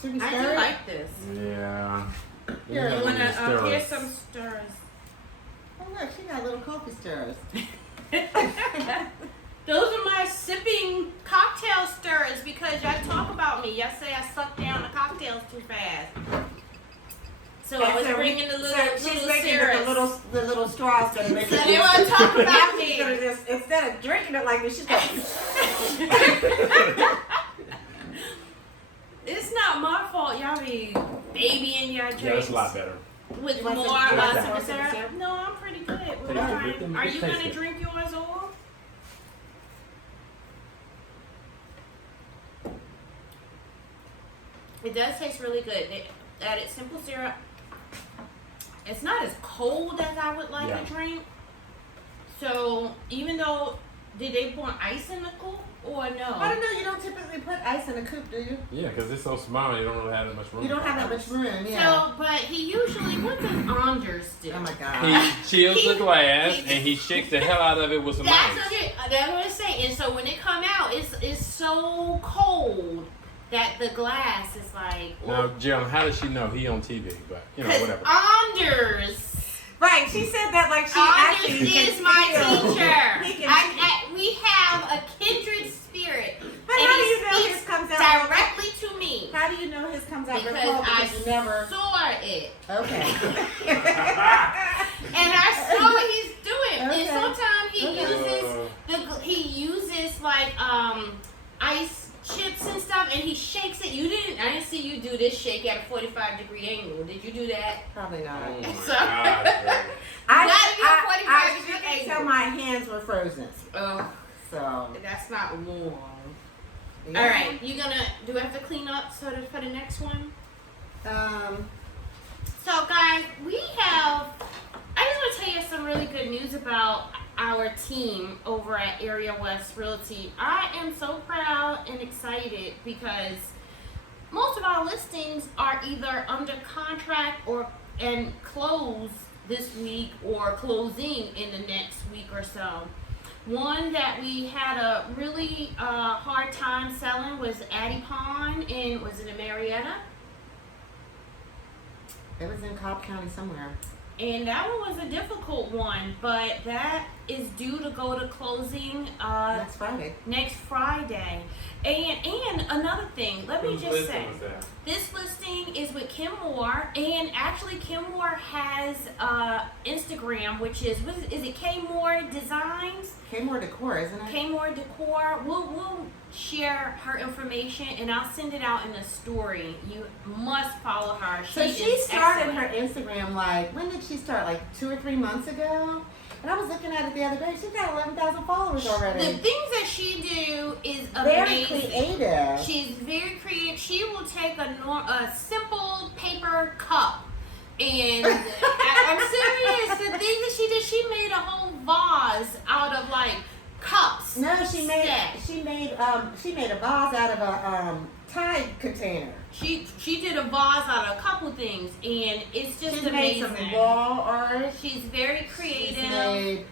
Should we I stir do it? like this. Yeah. Here, Yeah, You wanna stir here's us. some stirs. Oh look, she got little coffee stirrers. Those are my sipping cocktail stirrers because y'all talk about me. Y'all say I suck down the cocktails too fast. So I was bringing the little she's little making syrups. the little straws gonna make So it. they want to talk about She's me. gonna just instead of drinking it like this, she's gonna. It's not my fault. Y'all be babying your drinks Yeah, it's a lot better. with You want more some- you want some simple more simple syrup. syrup? No, I'm pretty good with Taste it, mine. Rick, Are just you taste gonna it. drink yours all? It does taste really good. They added simple syrup. It's not as cold as I would like Yeah. to drink. So even though, did they pour ice in the coupe or no? I don't know. You don't typically put ice in a coupe, do you? Yeah, because it's so small, you don't really have that much room. You don't for have that ice. much room. Yeah. So, but he usually, what does Anders do? Oh my god. He chills He- the glass he- and he shakes the hell out of it with some That's ice. okay. That's what I'm saying. And so when it come out, it's so cold that the glass is like. Now, Jill, how does she know he on TV? But you know, Because whatever. Anders. Right, she said that like she Anders actually is can my feel. teacher. He can- We have a kindred spirit. But and how do he you know speaks his comes out? directly to me. How do you know his comes out Because real cold? I Because you never. saw it. Okay. And I saw what he's doing. Okay. And sometimes he Okay. uses he uses like ice chips and stuff, and he shakes it. I didn't see you do this shake at a 45-degree angle. Did you do that? Probably not. Oh my So- God, girl. I, Not even I, 45 I degree shook angle. until my hands were frozen. Oh, So. that's not warm. Yeah. All right, do I have to clean up for the next one? So guys, I just want to tell you some really good news about our team over at Area West Realty. I am so proud and excited because most of our listings are either under contract and close this week or closing in the next week or so. One that we had a really hard time selling was Addie Pond was it in Marietta? It was in Cobb County somewhere. And that one was a difficult one, but that is due to go to closing Next Friday. next Friday. And another thing, let me Whose just listing say, was that? this listing is with Kim Moore, and actually Kim Moore has Instagram, which is it K Moore Designs? Kmore Decor, isn't it? K Moore Decor. We'll share her information, and I'll send it out in a story. You must follow her. So she is started excellent. her Instagram like, when did she start? Like 2 or 3 months ago? And I was looking at it the other day. She's got 11,000 followers The already. things that she do is Very amazing. creative. She's very creative. She will take a simple paper cup, and I'm serious. The things that she did, she made a whole vase out of like cups. No, she made Yeah. she made a vase out of a Tide container. She did a vase out of a couple things, and it's just She made amazing. some wall art. She's very creative. She's made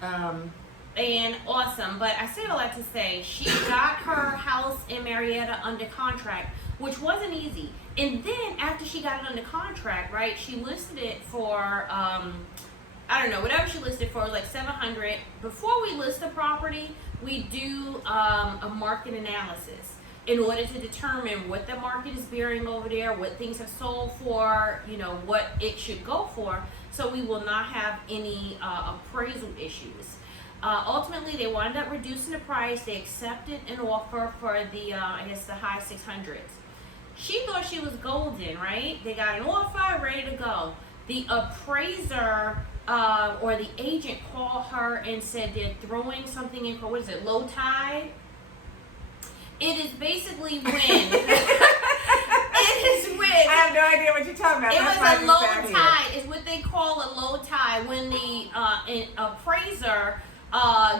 And awesome, but I say all that to say she got her house in Marietta under contract, which wasn't easy. And then after she got it under contract, right, she listed it for I don't know, whatever she listed for was like $700. Before we list the property, we do a market analysis in order to determine what the market is bearing over there, what things have sold for, you know, what it should go for, so we will not have any appraisal issues. Ultimately, they wound up reducing the price. They accepted an offer for the, I guess, the high 600s. She thought she was golden, right? They got an offer, ready to go. The appraiser or the agent called her and said they're throwing something in for, what is it, low tide? It is basically when. It is when. I have no idea what you're talking about. It That's why was a I low just sat here. tide. It's what they call a low tide when the an appraiser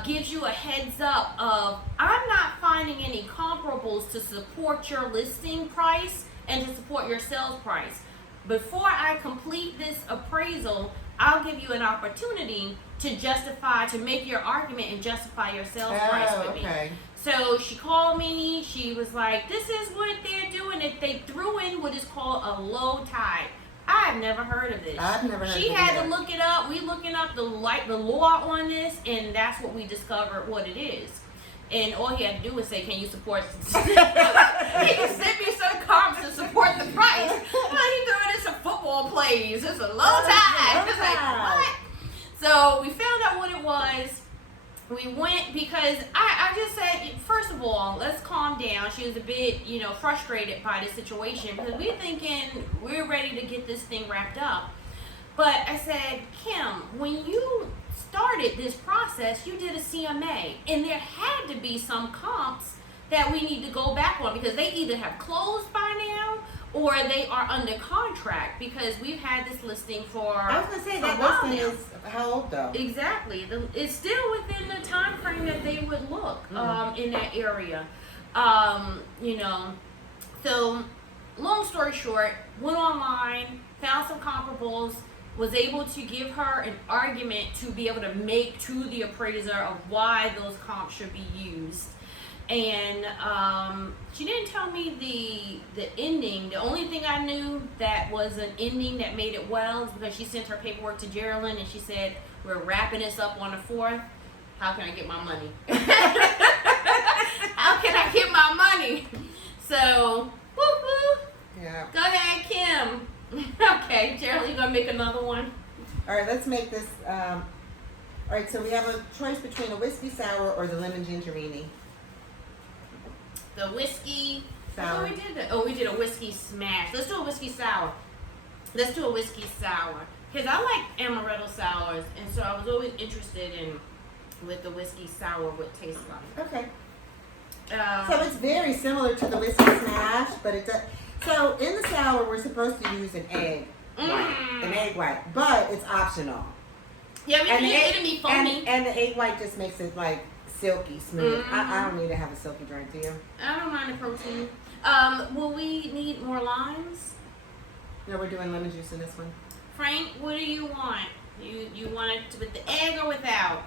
gives you a heads up of, I'm not finding any comparables to support your listing price and to support your sales price. Before I complete this appraisal, I'll give you an opportunity to justify, to make your argument and justify your sales price Oh, with me. okay. So she called me. She was like, this is what they're doing. If they threw in what is called a low tide. I've never heard of this. I've never heard She of had that. to look it up. We looking up the law on this, and that's what we discovered what it is. And all he had to do was say, can you support can you send me some comps to support the price? Well, he throwing in some football plays. It's a low tide. Low It's like, tide. what? So we found out what it was. We went because I just said, first of all, let's calm down. She was a bit, frustrated by the situation because we're thinking we're ready to get this thing wrapped up. But I said, Kim, when you started this process, you did a CMA, and there had to be some comps that we need to go back on because they either have closed by now or they are under contract because we've had this listing for I was gonna say a that while listing now. is how old though? Exactly. It's still within the time frame that they would look in that area. So long story short, went online, found some comparables, was able to give her an argument to be able to make to the appraiser of why those comps should be used. And she didn't tell me the ending. The only thing I knew that was an ending that made it well is because she sent her paperwork to Geraldine and she said, we're wrapping this up on the 4th. How can I get my money? How can I get my money? So, woo-hoo. Yeah. Go ahead, Kim. Okay, Geraldine, you gonna make another one? All right, let's make this. All right, so we have a choice between a whiskey sour or the lemon gingerini. The whiskey. I Sour. thought we did that. Oh, we did a whiskey smash. Let's do a whiskey sour. Let's do a whiskey sour. Because I like amaretto sours, and so I was always interested in what the whiskey sour would taste like. Okay. So it's very similar to the whiskey smash, but it does. So in the sour, we're supposed to use an egg white, an egg white, but it's optional. Yeah, we And can the use egg, it to be foamy. and the egg white just makes it like silky smooth. Mhm. I don't need to have a silky drink, do you? I don't mind the protein. Will we need more limes? No, we're doing lemon juice in this one. Frank, what do you want? You want it with the egg or without?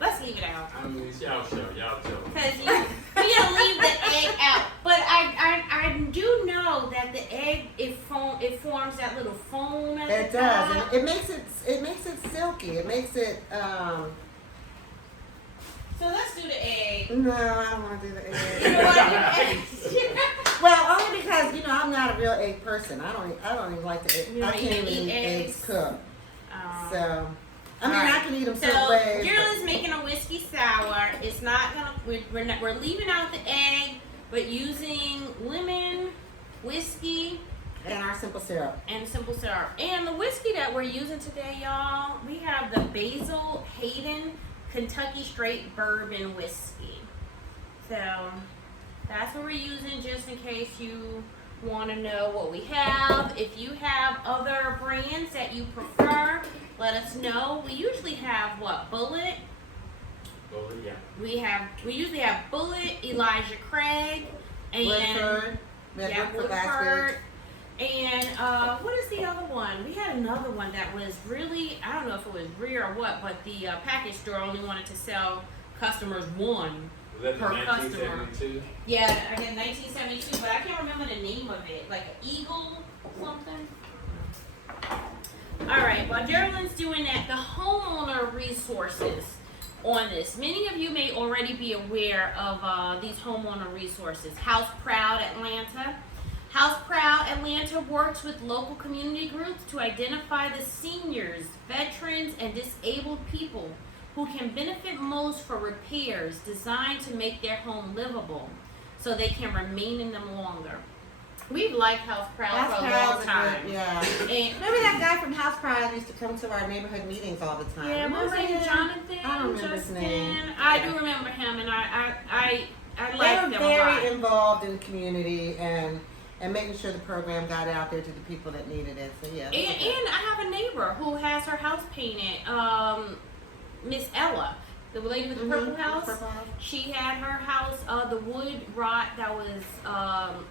Let's leave it out. I mean, it's y'all show. Y'all tell them. Because we gotta leave the egg out. But I do know that the egg, it forms that little foam at It the does, top. and it makes it silky. It makes it So let's do the egg. no, I don't want to do the You egg. don't want to do the egg? Well, only because I'm not a real egg person. I don't even like the egg. You I don't can't even even eat eat eggs eggs? cooked. So I mean, Alright. I can eat them So certain ways. Gerald's making a whiskey sour. It's not gonna. We're leaving out the egg, but using lemon, whiskey, And our simple syrup. and simple syrup. And the whiskey that we're using today, y'all, we have the Basil Hayden Kentucky Straight Bourbon Whiskey. So that's what we're using, just in case you want to know what we have. If you have other brands that you prefer, let us know. We usually have Bullet. Bullet, yeah. We usually have Bullet, Elijah Craig, and Woodford. We had Woodford last week. and what is the other one? We had another one that was really, I don't know if it was rare or what, but the package store only wanted to sell customers one. Was that Per in customer. 1972? Yeah, I got 1972, but I can't remember the name of it. Like an Eagle something. All right, while Geraldine's doing that, the homeowner resources on this. Many of you may already be aware of these homeowner resources. House Proud Atlanta. House Proud Atlanta works with local community groups to identify the seniors, veterans, and disabled people who can benefit most for repairs designed to make their home livable so they can remain in them longer. We've liked House Proud for a long time. Yeah. And Remember that guy from House Pride used to come to our neighborhood meetings all the time? yeah, Remember remember him? Jonathan? I don't remember his name. Justin? I do remember him, and I They like were them a very lot. involved in the community and making sure the program got out there to the people that needed it. So yeah. And I have a neighbor who has her house painted. Miss Ella, the lady with the purple house. Purple house. She had her house, the wood rot that was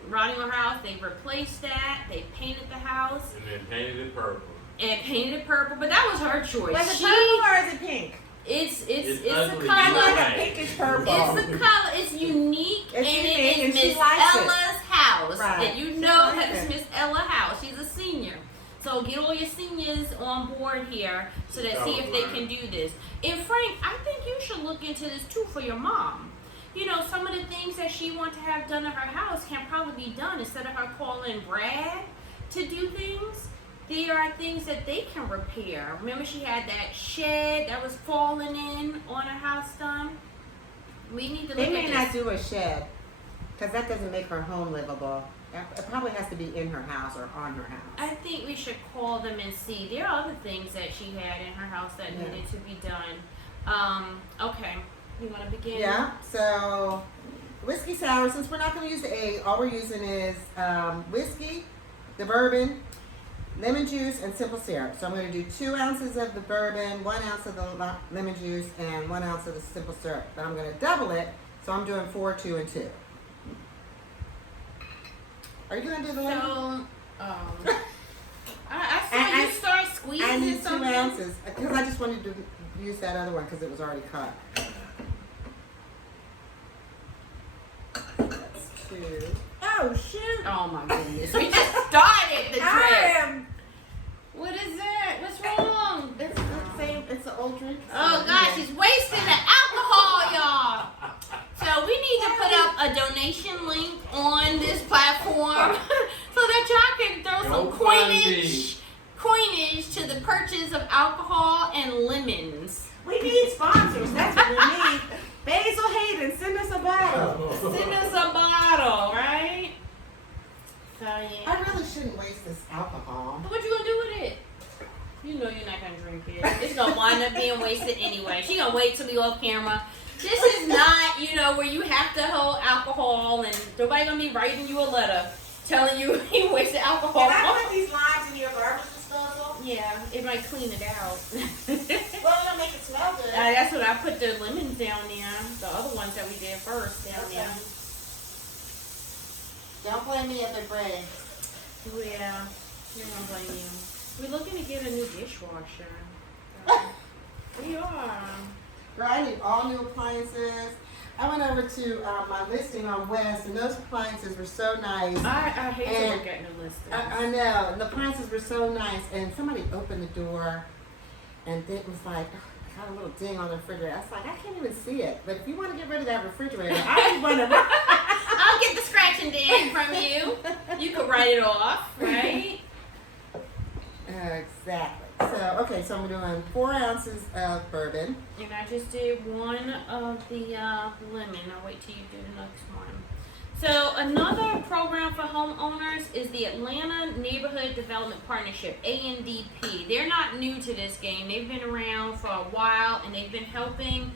rotting her house. They replaced that. They painted the house And then painted it purple. and painted it purple. But that was her choice. Was it She- purple or is it pink? It's It's a ugly. color. It's Like a Right. pinkish purple. It's the color. It's unique, It's and unique, it and is she Miss likes it. Ella's house, Right. and you She know likes that it's it. Miss Ella's house. She's a senior, so get all your seniors on board here so that see if they can do this. And Frank, I think you should look into this too for your mom. You know, some of the things that she wants to have done at her house can probably be done instead of her calling Brad to do things. There are things that they can repair. Remember, she had that shed that was falling in on her house done. We need to look They at may this. not do a shed because that doesn't make her home livable. It probably has to be in her house or on her house. I think we should call them and see. There are other things that she had in her house that Yeah. needed to be done. Okay. You want to begin? Yeah, so whiskey sour, since we're not going to use the egg, all we're using is whiskey, the bourbon, lemon juice, and simple syrup. So I'm going to do 2 ounces of the bourbon, 1 ounce of the lemon juice, and 1 ounce of the simple syrup. But I'm going to double it, so I'm doing 4, 2, and 2. Are you going to do the lemon? So, I saw I- you start squeezing I need 2 something. ounces because I just wanted to use that other one because it was already cut. That's 2. Oh shoot! Oh my goodness. We just started the I trip. am. What is that? What's wrong? It's the same. It's an old drink. Oh gosh, she's wasting the alcohol, y'all. So we need to put up a donation link on this platform so that y'all can throw some coinage to the purchase of alcohol and lemons. We need sponsors. That's what we need. Basil Hayden, send us a bottle. Send us a bottle, right? So yeah. I really shouldn't waste this alcohol. What you gonna do with it? You know you're not gonna drink it. It's gonna wind up being wasted anyway. She gonna wait till we off camera. This is not, where you have to hold alcohol and nobody gonna be writing you a letter telling you you wasted alcohol. Can I put these limes in your garbage disposal? Yeah, it might clean it out. Well, it'll make it smell good. That's what I put the lemons down there. The other ones that we did first down there. Don't blame me if they break. Yeah, you're gonna blame you. We're looking to get a new dishwasher. We are. Girl, I need all new appliances. I went over to my listing on West, and those appliances were so nice. I hate to And look at the list. I know, and the appliances were so nice, and somebody opened the door, and it was like, got a little ding on the refrigerator. I was like, I can't even see it. But if you want to get rid of that refrigerator, I just want to. I'll get the scratch and dent from you. You could write it off, right? Exactly. So, okay, so I'm doing 4 ounces of bourbon. And I just did 1 of the lemon. I'll wait till you do the next one. So another program for homeowners is the Atlanta Neighborhood Development Partnership, ANDP. They're not new to this game. They've been around for a while, and they've been helping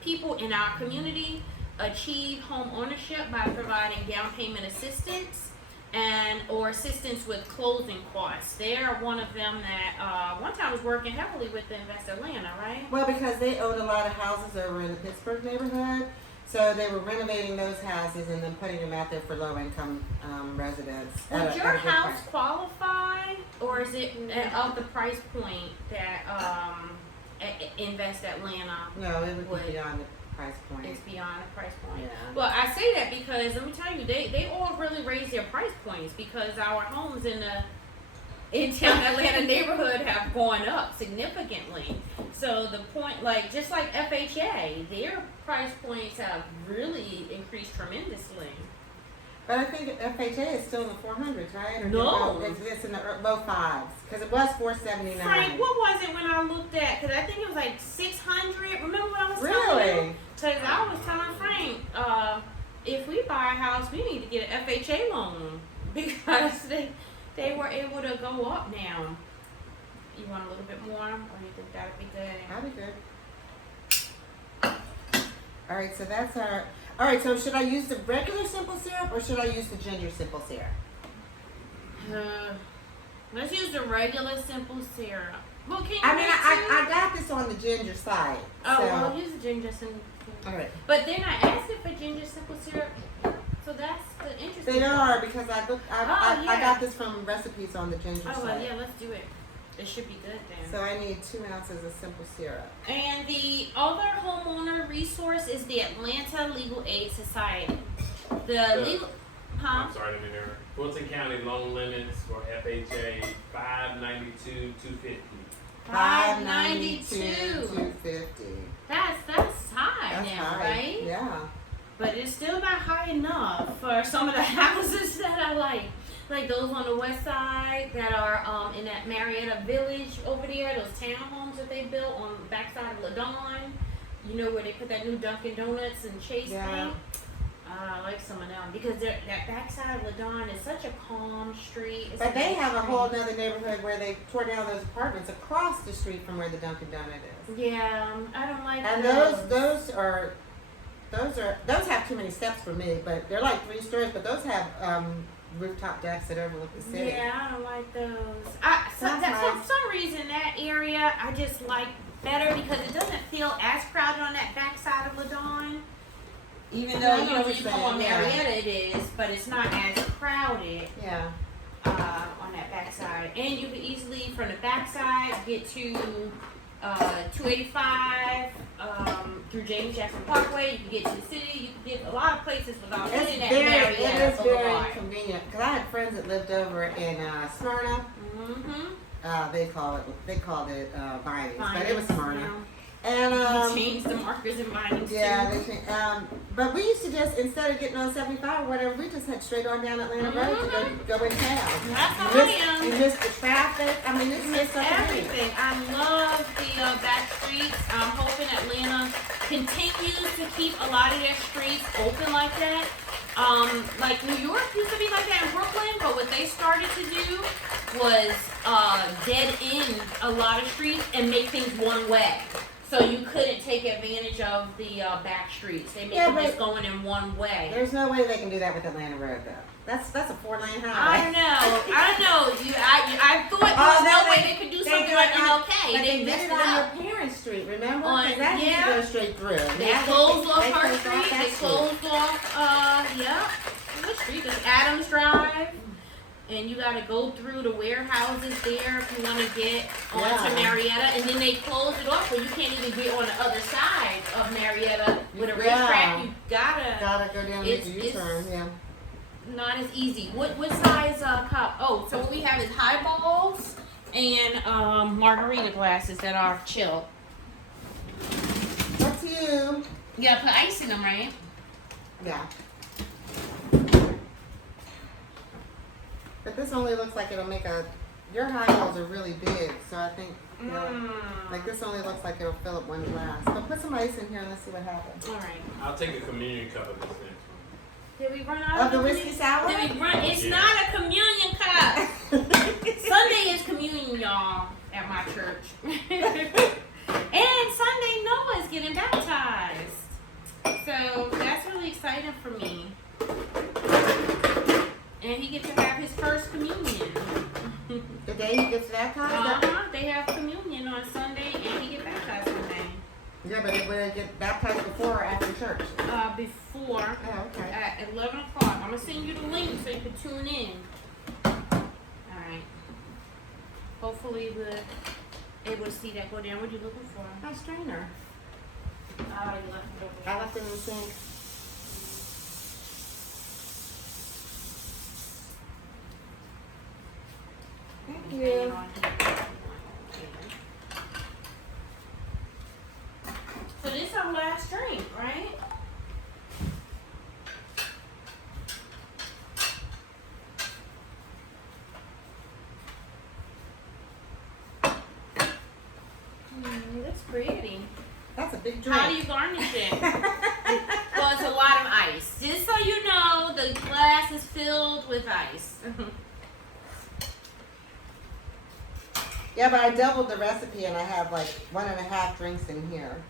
people in our community achieve home ownership by providing down payment assistance and or assistance with closing costs. They're one of them that one time was working heavily with the Invest Atlanta, right? Well, because they own a lot of houses over in the Pittsburgh neighborhood, so they were renovating those houses and then putting them out there for low-income residents. Would at your a good house price. qualify, or is it of the price point that Invest Atlanta No, it would would- be beyond the price point. is beyond the price point? Yeah. Well, I say that because let me tell you, they all really raised their price points because our homes in town Atlanta neighborhood have gone up significantly. So the point, like just like FHA, their price points have really increased tremendously. But I think FHA is still in the 400s, right? Or No. it's in the low 5s because it was 479. Frank, what was it when I looked at? Because I think it was like 600. Remember what I was telling you? Really? Because I was telling Frank, if we buy a house, we need to get an FHA loan because they were able to go up now. You want a little bit more, or you think that would be good? That'd be good. All right, so that's our. All right, so should I use the regular simple syrup or should I use the ginger simple syrup? Let's use the regular simple syrup. Well, can you I mean, mix I it? got this on the ginger side. Oh, so. well, use the ginger simple syrup. All right. But they're not asking for ginger simple syrup, so that's the interesting They part. are because I looked. I yeah. got this from recipes on the ginger Oh, well, side. yeah, let's do it. It should be good then. So I need 2 ounces of simple syrup. And the other homeowner resource is the Atlanta Legal Aid Society. The legal, huh? I'm sorry to interrupt. Fulton County loan limits for FHA $592,250. $592. $250. That's high That's now, high. right? Yeah. But it's still not high enough for some of the houses that I like those on the west side that are in that Marietta Village over there, those townhomes that they built on the backside of Ladon. You know where they put that new Dunkin' Donuts and Chase Yeah. thing? I like some of them because that backside of Ladon is such a calm street. It's But a they nice have a street. whole nother neighborhood where they tore down those apartments across the street from where the Dunkin' Donut is. Yeah, I don't like And those have too many steps for me, but they're like 3 stories, but those have rooftop decks that overlook the city. Yeah, I don't like those. Sounds nice. For some reason, that area I just like better because it doesn't feel as crowded on that backside of Ladon. Even though, I you know know, what when you you're come on saying, yeah. Marietta it is, but it's not as crowded Yeah. on that backside. And you can easily, from the backside, get to 285 through James Jackson Parkway. You can get to the city. You can get a lot of places without hitting that It Marietta is very Boulevard. convenient because I had friends that lived over in Smyrna. Mm-hmm. They called it Vinings, but it was Vinings, Smyrna. yeah. And They changed the markers and Vinings yeah, too. they changed, but we used to just instead of getting on 75 or whatever, we just head straight on down Atlanta Road to go in town. That's how You I miss- am. You miss the traffic. I mean, it's It's just everything. I love the back streets. I'm hoping Atlanta continues to keep a lot of their streets open like that. Like New York used to be like that in Brooklyn, but what they started to do was dead end a lot of streets and make things one way. So you couldn't take advantage of the back streets. They make Yeah, it just but- going in one way. There's no way they can do that with Atlanta Road though. That's a 4-lane I highway. know. I thought there was no way they could do something like MLK. But they did mixed it it on up. your parents' street, remember? On- 'Cause that yeah. didn't go straight through. They Now closed off they her closed street. that They closed off, yeah. What street is Adams Drive? and you gotta go through the warehouses there if you wanna get onto Yeah. Marietta, and then they close it off, so you can't even get on the other side of Marietta with a Yeah. racetrack. You gotta, Gotta go down and make a It's- U-turn, yeah. not as easy. What size cup? Oh, so what we have is highballs and margarita glasses that are chilled. What's you? You gotta put ice in them, right? Yeah. But this only looks like it'll make your highballs are really big, so I think, you know, like this only looks like it'll fill up one glass. But put some ice in here and let's see what happens. All right. I'll take a communion cup of this next one. Did we run out Of the communion? whiskey sour? Did we run? It's Yeah. not a communion cup. Sunday is communion, y'all, at my church. And Sunday, Noah's getting baptized. So that's really exciting for me. And he gets to have his first communion. The day he gets baptized? They have communion on Sunday, and he gets baptized Sunday. Yeah, but would they get baptized before or after church? Before Oh, okay. at 11 o'clock. I'm gonna send you the link so you can tune in. All right. Hopefully we're able to see that go down. What are you looking for? My strainer. Oh, you left it over I left it in the sink. Thank there. you. So this is our last drink, right? That's pretty. That's a big drink. How do you garnish it? Well, it's a lot of ice. Just so you know, the glass is filled with ice. Yeah, but I doubled the recipe and I have like 1.5 drinks in here.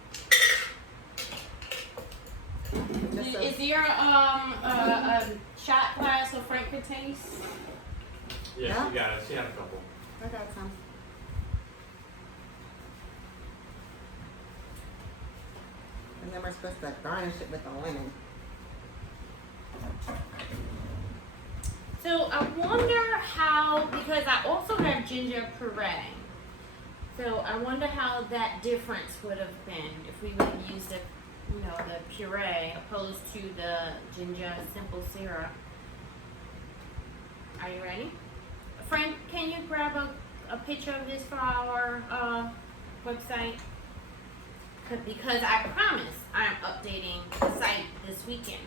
Just so- Is there a shot glass so Frank could taste? Yeah, Yeah? she got it. She had a couple. I got some. And then we're supposed to garnish it with the lemon. So I wonder how, because I also have ginger puree. So I wonder how that difference would have been if we would have used the puree opposed to the ginger simple syrup. Are you ready? Frank, can you grab a picture of this for our website? Because I promise I'm updating the site this weekend.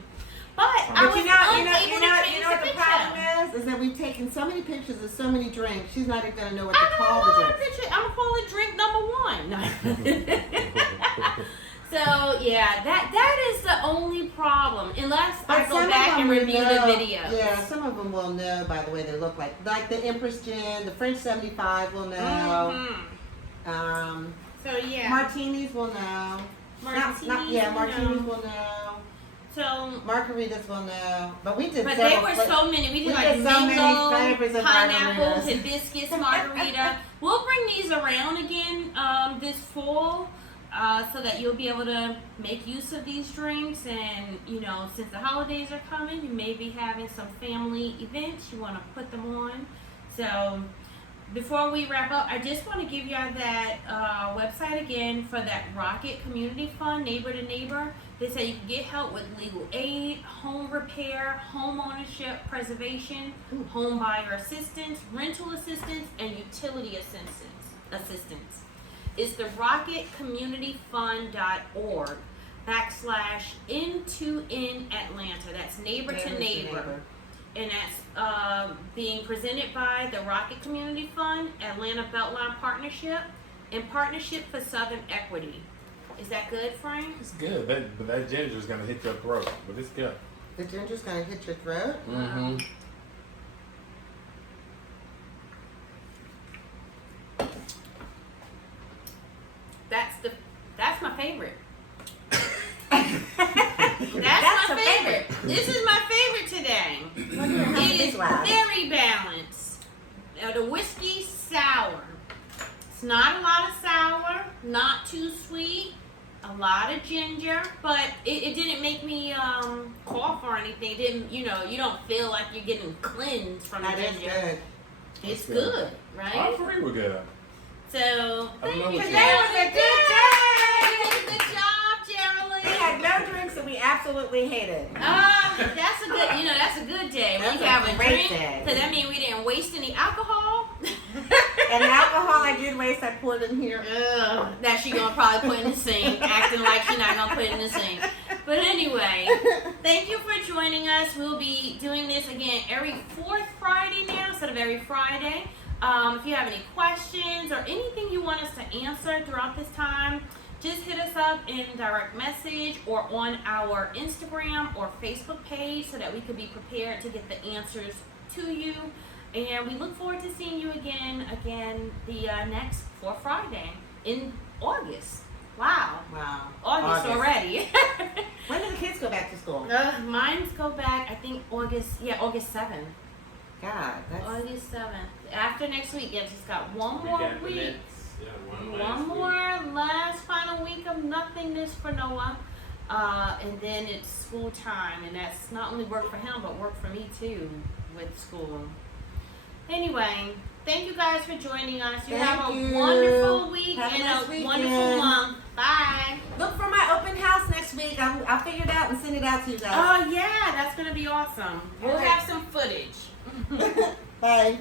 But I was unable to change what the the picture. problem is that we've taken so many pictures of so many drinks. She's not even gonna know what to I call got a the lot of drinks. pictures. I'm calling drink number 1. So yeah, that is the only problem. Unless I But go some back of and them review will the know- videos. Yeah, some of them will know by the way they look like. Like the Empress Gin, the French 75 will know. Mhm. So yeah, Martinis will know. martinis. Martinis will know. So, Margaritas will know. But we did but there several were fla- so many. We did we like did so many mango, flavors of pineapple, margaritas. hibiscus margarita. We'll bring these around again this fall. So that you'll be able to make use of these drinks, and since the holidays are coming, you may be having some family events, you want to put them on. So before we wrap up, I just want to give y'all that website again for that Rocket Community Fund, Neighbor to Neighbor. They say you can get help with legal aid, home repair, home ownership preservation, home buyer assistance, rental assistance, and utility assistance. It's the rocketcommunityfund.org/N2N Atlanta. That's neighbor to neighbor. And that's being presented by the Rocket Community Fund, Atlanta Beltline Partnership, and Partnership for Southern Equity. Is that good, Frank? It's good. That ginger's gonna hit your throat, but it's good. The ginger's gonna hit your throat. Mm-hmm. That's my favorite. That's my favorite. This is my favorite today. It is very balanced. Now, the whiskey sour. It's not a lot of sour, not too sweet. a lot of ginger, but it didn't make me cough or anything. It didn't, you know, you don't feel like you're getting cleansed from the That is ginger. good. It's That's good. good, I right? agree with that. So I thank know you. what Today you was a good day. You did a good job, Geraldine. We had no drinks and we absolutely hated. That's a good, you know, that's a good day. When That's you a have a great drink, day. because that means we didn't waste any alcohol. And the alcohol I did waste, I poured in here. Ugh, that she gonna probably put in the sink, acting like she not gonna put it in the sink. But anyway, thank you for joining us. We'll be doing this again every fourth Friday now instead of every Friday. If you have any questions or anything you want us to answer throughout this time, just hit us up in direct message or on our Instagram or Facebook page so that we could be prepared to get the answers to you. And we look forward to seeing you again the next fourth Friday in August. Wow. Wow. August already. When do the kids go back to school? Mine's go back, I think August 7th. God, that's August 7th. After next week, yeah, just got one more Week after week. next. Yeah, one One last week. more last final week of nothingness for Noah. And then it's school time. And that's not only work for him, but work for me too with school. Anyway, thank you guys for joining us. You have Thank a you. wonderful week Have a and nice a weekend. wonderful month. Bye. look for my open house next week. I'll figure it out and send it out to you guys. Oh yeah, that's gonna be awesome. We'll All right. have some footage. Bye.